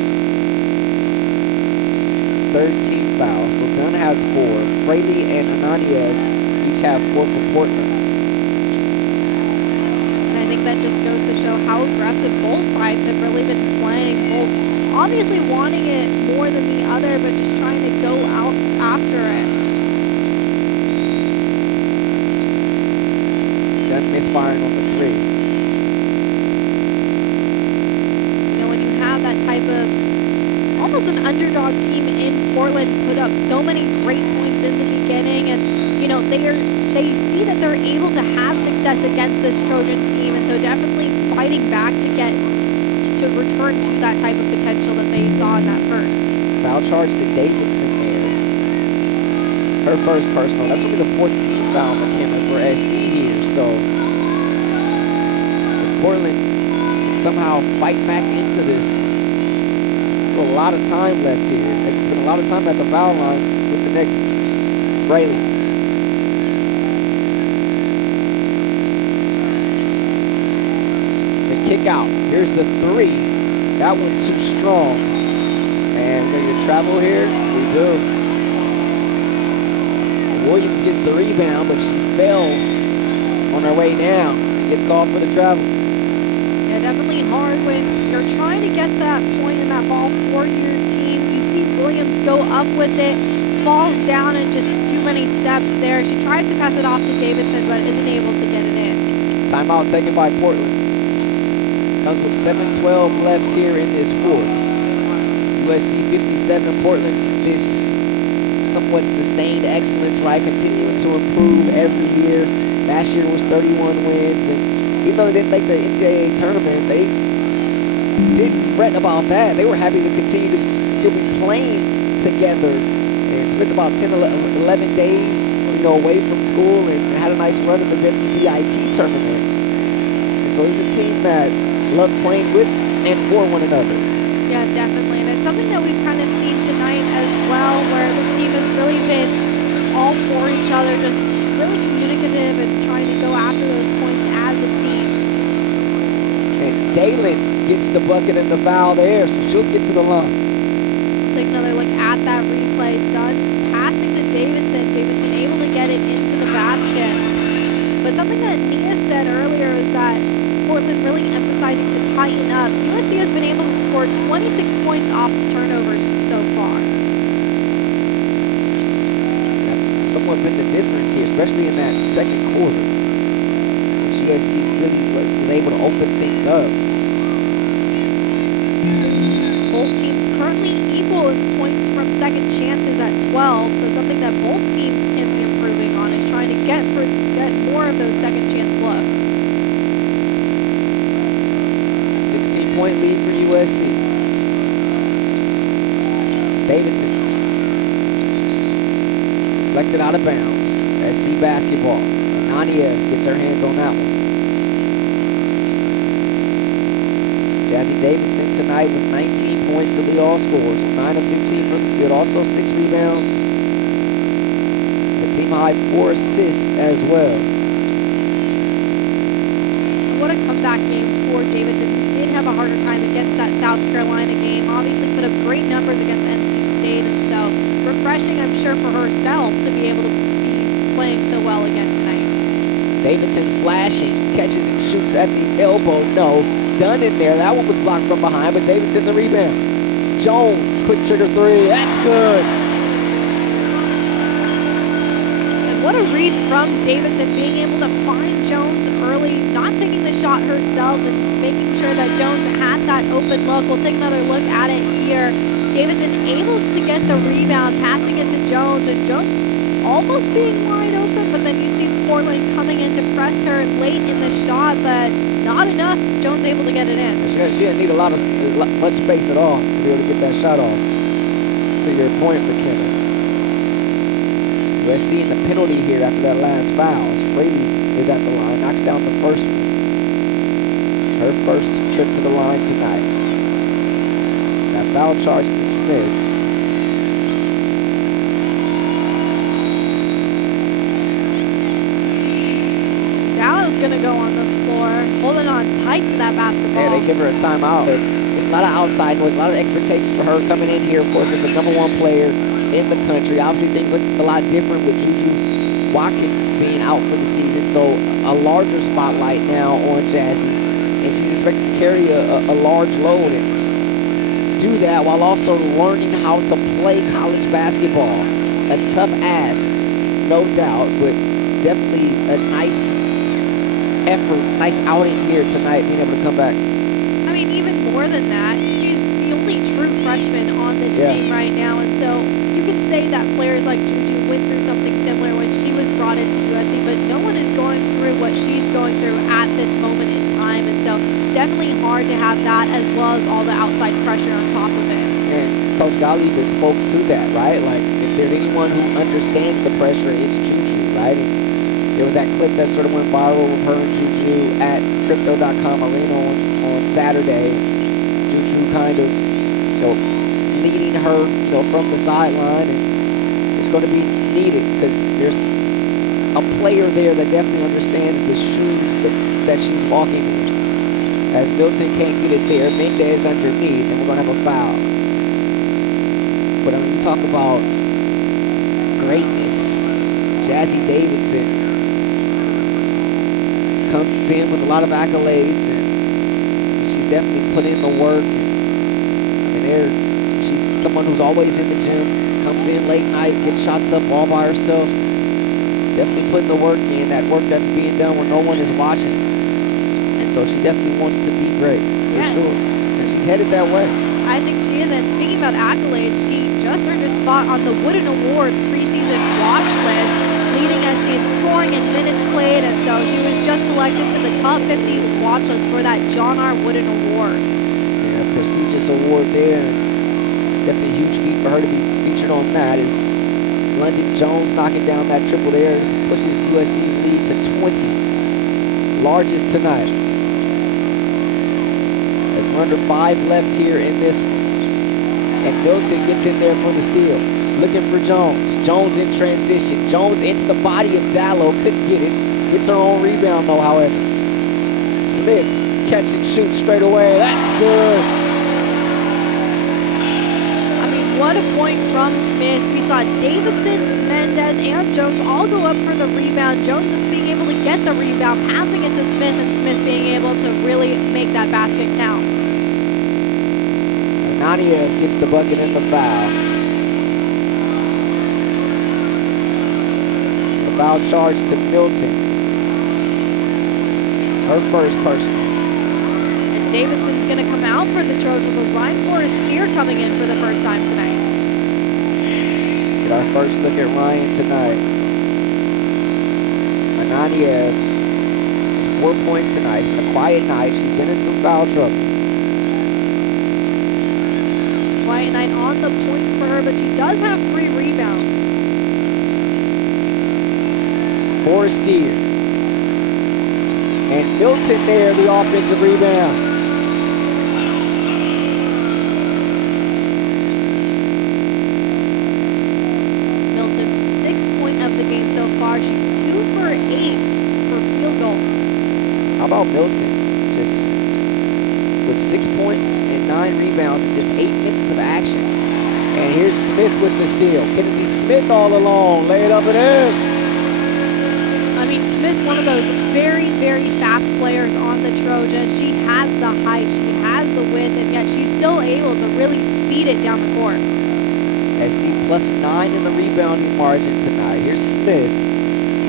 Third team foul. So Dunn has 4. Fraley and Anania each have 4 for Portland. And I think that just goes to show how aggressive both sides have really been playing. Both obviously wanting it more than the other, but just trying to go out after it. Dunn misfiring on the 3. When you have that type of almost an underdog team in Portland put up so many great points in the beginning, and they see that they're able to have success against this Trojan team, and so definitely fighting back to return to that type of potential that they saw in that first. Foul charge to Davidson there. Her first personal. That's only the 4th team foul, McKenna, for SC here. So if Portland can somehow fight back into this one. A lot of time left here. They can spend a lot of time at the foul line with the next Fraley. The kick out. Here's the 3. That one too strong. And we're going to travel here. We do. Williams gets the rebound, but she fell on her way down and gets called for the travel. Yeah, definitely hard when you're trying to get that point in that ball for your team. You see Williams go up with it, falls down, and just too many steps there. She tries to pass it off to Davidson, but isn't able to get it in. Timeout taken by Portland. Comes with 7:12 left here in this fourth. USC 57, Portland, this somewhat sustained excellence, right? Continuing to improve every year. Last year was 31 wins, and even though they didn't make the NCAA tournament, they didn't fret about that. They were happy to continue to still be playing together and spent about 10, 11 days, away from school and had a nice run in the WBIT tournament. And so it's a team that loves playing with and for one another. Yeah, definitely. And it's something that we've kind of seen tonight as well, where this team has really been all for each other, just really communicative and trying to go after those points as a team. And Galen gets the bucket and the foul there, so she'll get to the line. Take another look at that replay. Dunn passing to Davidson. Davidson able to get it into the basket. But something that Nia said earlier is that Portland really emphasizing to tighten up. USC has been able to score 26 points off of turnovers so far. That's somewhat been the difference here, especially in that second quarter, which USC really was able to open things up. Both teams currently equal in points from second chances at 12, so something that both teams can be improving on is trying to get more of those second chance looks. 16-point lead for USC. Davidson deflected out of bounds. SC basketball. Anania gets her hands on that one. Jazzy Davidson tonight with 19 points to lead all scores. 9 of 15 from the field. Also 6 rebounds. A team high 4 assists as well. And what a comeback game for Davidson, who did have a harder time against that South Carolina game. Obviously put up great numbers against NC State, and so refreshing, I'm sure, for herself to be able to be playing so well again tonight. Davidson flashing, catches and shoots at the elbow. No, Dunn in there. That one was blocked from behind, but Davidson the rebound. Jones, quick trigger 3. That's good. And what a read from Davidson, being able to find Jones early, not taking the shot herself and making sure that Jones had that open look. We'll take another look at it here. Davidson able to get the rebound, passing it to Jones, and Jones almost being wide open, but then you see Portland coming in to press her late in the shot, but not enough. Jones able to get it in. She didn't need much space at all to be able to get that shot off. To your point, McKenna. USC in the penalty here after that last foul. Fraley is at the line, knocks down the first one. Her first trip to the line tonight. That foul charge to Smith. Dallow's gonna go on the floor, holding on tight to that basketball. Yeah, they give her a timeout. It's a lot of outside noise, a lot of expectations for her coming in here, of course, as the #1 player in the country. Obviously, things look a lot different with Juju Watkins being out for the season, so a larger spotlight now on Jazzy, and she's expected to carry a large load and do that while also learning how to play college basketball. A tough ask, no doubt, but definitely a nice effort, nice outing here tonight, being able to come back. I mean, even more than that, she's the only true freshman on this team right now, and so you can say that players like Juju went through something similar when she was brought into USC, but no one is going through what she's going through at this moment in time, and so definitely hard to have that as well as all the outside pressure on top of it. And Coach Gottlieb has spoke to that, right? Like, if there's anyone who understands the pressure, it's Juju, right? And there was that clip that sort of went viral with her and Juju at Crypto.com Arena on Saturday. Juju kind of, leading her, from the sideline, and it's going to be needed because there's a player there that definitely understands the shoes that she's walking in. As Milton can't get it there, Mendez underneath, and we're going to have a foul. But I mean, you talk about greatness. Jazzy Davidson comes in with a lot of accolades, and she's definitely put in the work. She's someone who's always in the gym, comes in late night, gets shots up all by herself. Definitely putting the work in, that work that's being done when no one is watching. And so she definitely wants to be great, for sure. And she's headed that way. I think she is, and speaking about accolades, she just earned a spot on the Wooden Award preseason watch list, leading SC in scoring and minutes played, and so she was just selected to the top 50 watch list for that John R. Wooden Award. Yeah, prestigious award there. Definitely a huge feat for her to be featured on that. Is London Jones knocking down that triple there. This pushes USC's lead to 20. Largest tonight. As we're under 5 left here in this one. And Milton gets in there for the steal. Looking for Jones. Jones in transition. Jones into the body of Dallow. Couldn't get it. Gets her own rebound though, however. Smith, catch and shoot straight away. That's good. What a point from Smith. We saw Davidson, Mendez, and Jones all go up for the rebound. Jones being able to get the rebound, passing it to Smith, and Smith being able to really make that basket count. Nadia gets the bucket and the foul. So the foul charge to Milton. Her first personal. Davidson's going to come out for the Trojans with Ryan Forrestier coming in for the first time tonight. Get our first look at Ryan tonight. Anania, just 4 points tonight. It's been a quiet night. She's been in some foul trouble. Quiet night on the points for her, but she does have 3 rebounds. Forrestier. And Milton there, the offensive rebound. She's 2 for 8 for field goal. How about Milton? Just with 6 points and 9 rebounds in just 8 minutes of action. And here's Smith with the steal. Kennedy Smith all alone. Lay it up and in. I mean, Smith's one of those very, very fast players on the Trojans. She has the height, she has the width, and yet she's still able to really speed it down the court. SC plus 9 in the rebounding margin tonight. Here's Smith,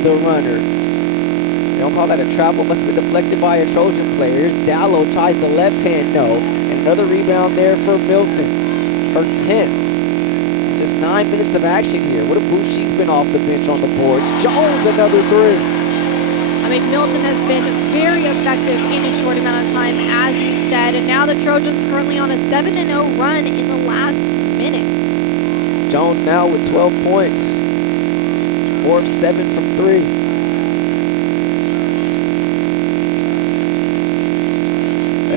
the runner. They don't call that a travel, must have been deflected by a Trojan player. Here's Dallow, tries the left hand, no. And another rebound there for Milton, her 10th. Just 9 minutes of action here. What a boost she's been off the bench on the boards. Jones, another 3. I mean, Milton has been very effective in a short amount of time, as you said. And now the Trojans currently on a 7-0 run in the last minute. Jones now with 12 points. 4 of 7 from 3.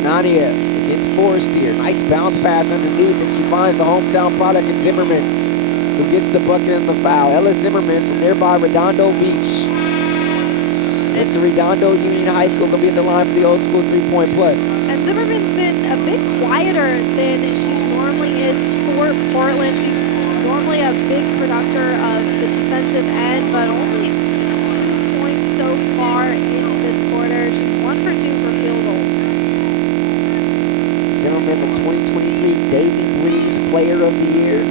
Anania against Forestier. Nice bounce pass underneath, and she finds the hometown product in Zimmerman, who gets the bucket and the foul. Ella Zimmerman from nearby Redondo Beach. It's Redondo Union High School going to be at the line for the old school three-point play. And Zimmerman's been a bit quieter than she normally is for Portland. She's normally a big producer of the defensive end, but only 2 points so far in this quarter. She's 1 for 2 for field goals. Zimmerman, the 2023 Davy Breeze Player of the Year.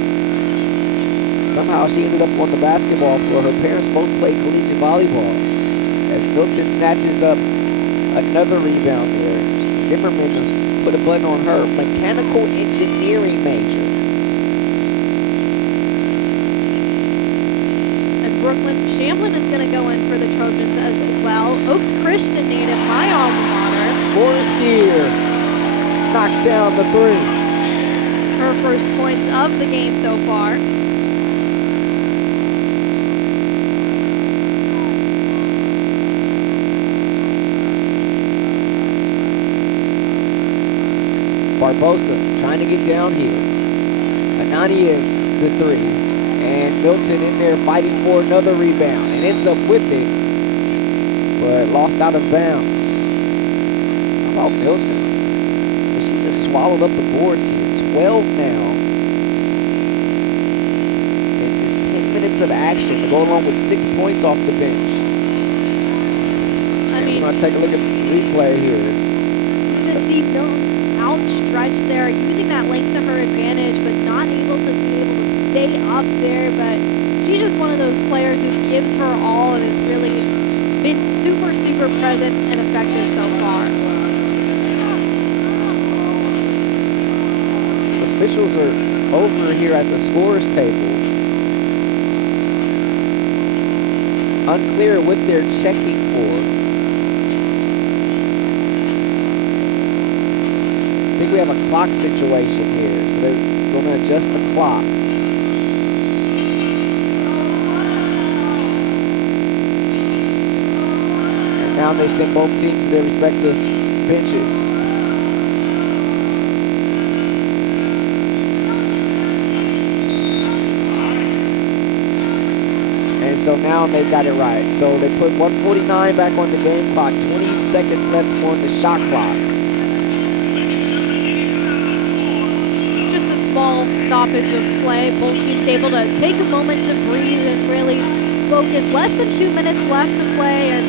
Somehow she ended up on the basketball floor. Her parents both played collegiate volleyball. As Milton snatches up another rebound there. Zimmerman put a button on her. Mechanical engineering major. And Brooklyn Champlin is going to go in for the Trojans as well. Oaks Christian native, my alma mater. Forestier knocks down the 3. Her first points of the game so far. Barbosa trying to get down here. Ananiev the 3. And Milton in there fighting for another rebound and ends up with it, but lost out of bounds. How about Milton? She just swallowed up the boards here. 12 now. In just 10 minutes of action to go along with 6 points off the bench. I mean, we're going to take a look at the replay here. You just see Milton outstretched there, using that length to her advantage, but not able to stay up there. But she's just one of those players who gives her all and has really been super, super present and effective so far. Officials are over here at the scorers table. Unclear what they're checking for. I think we have a clock situation here, so they're going to adjust the clock. And now they send both teams to their respective benches. And so now they got it right. So they put 1:49 back on the game clock, 20 seconds left on the shot clock. Small stoppage of play. Both teams able to take a moment to breathe and really focus. Less than 2 minutes left to play. And,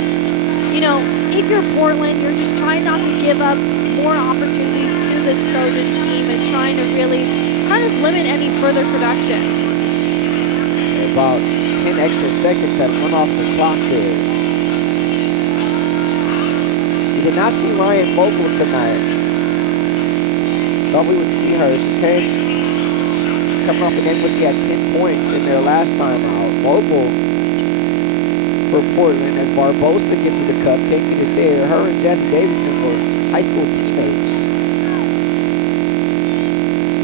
you know, if you're Portland, you're just trying not to give up more opportunities to this Trojan team and trying to really kind of limit any further production. About 10 extra seconds have run off the clock there. We did not see Ryan Vogel tonight. Thought we would see her. She came coming off the game where she had 10 points in their last time out. Vogel for Portland as Barbosa gets to the cup, can't get it there. Her and Jazzy Davidson were high school teammates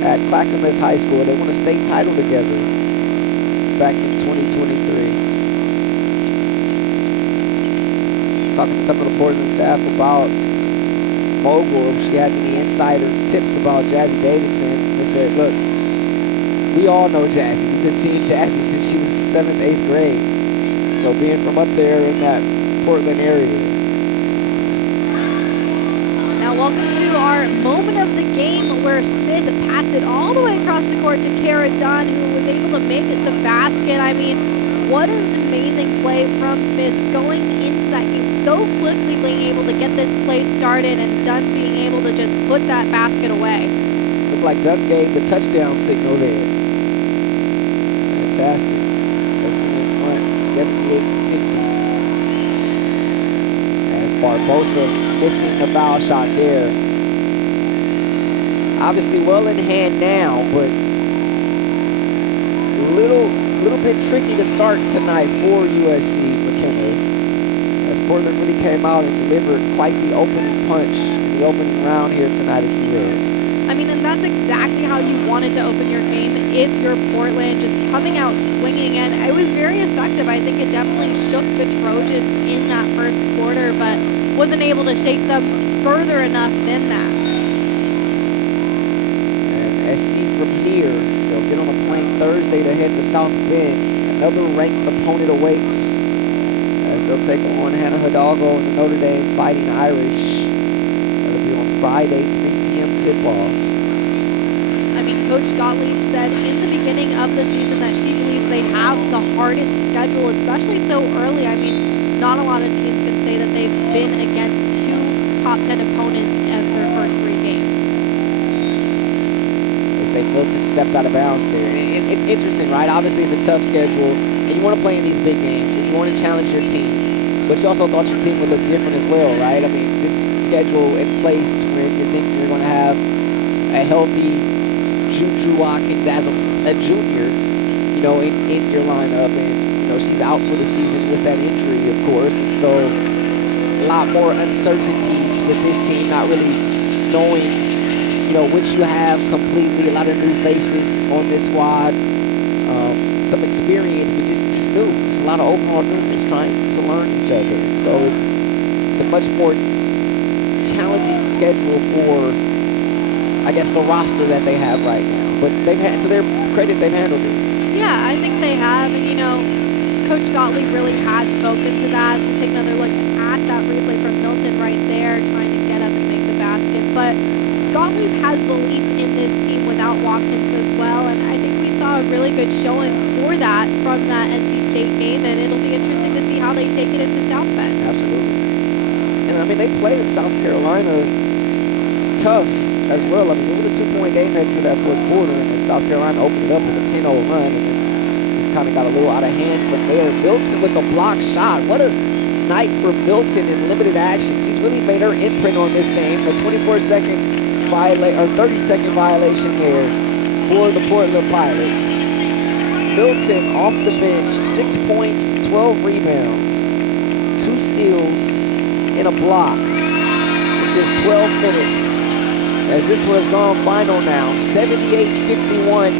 at Clackamas High School. They won a state title together back in 2023. Talking to some of the Portland staff about Mogul, if she had any insider tips about Jazzy Davidson. They said, look, we all know Jazzy. We've been seeing Jazzy since she was 7th, 8th grade. You know, being from up there in that Portland area. Now welcome to our moment of the game where Smith passed it all the way across the court to Kara Dunn, who was able to make it the basket. I mean, what an amazing play from Smith going into that game so quickly, being able to get this play started and Dunn being able to just put that basket away. Looked like Dunn gave the touchdown signal there. Fantastic. That's in front, 78-50. As Barbosa missing the foul shot there. Obviously well in hand now, but little bit tricky to start tonight for USC McKenna, as Portland really came out and delivered quite the opening punch in the opening round here tonight, if you will. I mean, and that's exactly how you wanted to open your game if you're Portland, just coming out swinging, and it was very effective. I think it definitely shook the Trojans in that first quarter, but wasn't able to shake them further enough than that. And SC from here, they'll get on a plane Thursday to head to South Bend. Another ranked opponent awaits as they'll take on Hannah Hidalgo and the Notre Dame Fighting Irish. That'll be on Friday, 3 p.m. tip-off. I mean, Coach Gottlieb said in the beginning of the season that she believes they have the hardest schedule, especially so early. I mean, not a lot of teams can say that they've been against 2 top 10 opponents in their first 3 games. They say Milton stepped out of bounds there. And it's interesting, right? Obviously, it's a tough schedule, and you want to play in these big games, and you want to challenge your team. But you also thought your team would look different as well, right? I mean, this schedule in place where you're thinking you're going to have a healthy Juju Watkins as a junior, you know, in your lineup, and you know she's out for the season with that injury, of course, and so a lot more uncertainties with this team, not really knowing, you know, which you have completely. A lot of new faces on this squad, some experience, but just new. It's a lot of overall newness, trying to learn each other, and so it's a much more challenging schedule for, I guess, the roster that they have right now. But they've had, to their credit, they've handled it. Yeah, I think they have, and you know, Coach Gottlieb really has spoken to that. As we take another look at that replay from Milton right there, trying to get up and make the basket. But Gottlieb has belief in this team without Watkins as well, and I think we saw a really good showing for that from that NC State game, and it'll be interesting to see how they take it into South Bend. Absolutely. And I mean, they played South Carolina tough as well. I mean, it was a 2-point game heading to that fourth quarter, and then South Carolina opened it up with a 10-0 run, and then just kind of got a little out of hand from there. Milton with a block shot. What a night for Milton in limited action. She's really made her imprint on this game. A 24-second violation, or 30-second violation there for the Portland Pilots. Milton off the bench, 6 points, 12 rebounds, 2 steals, and a block in just 12 minutes. As this one has gone final now, 78-51.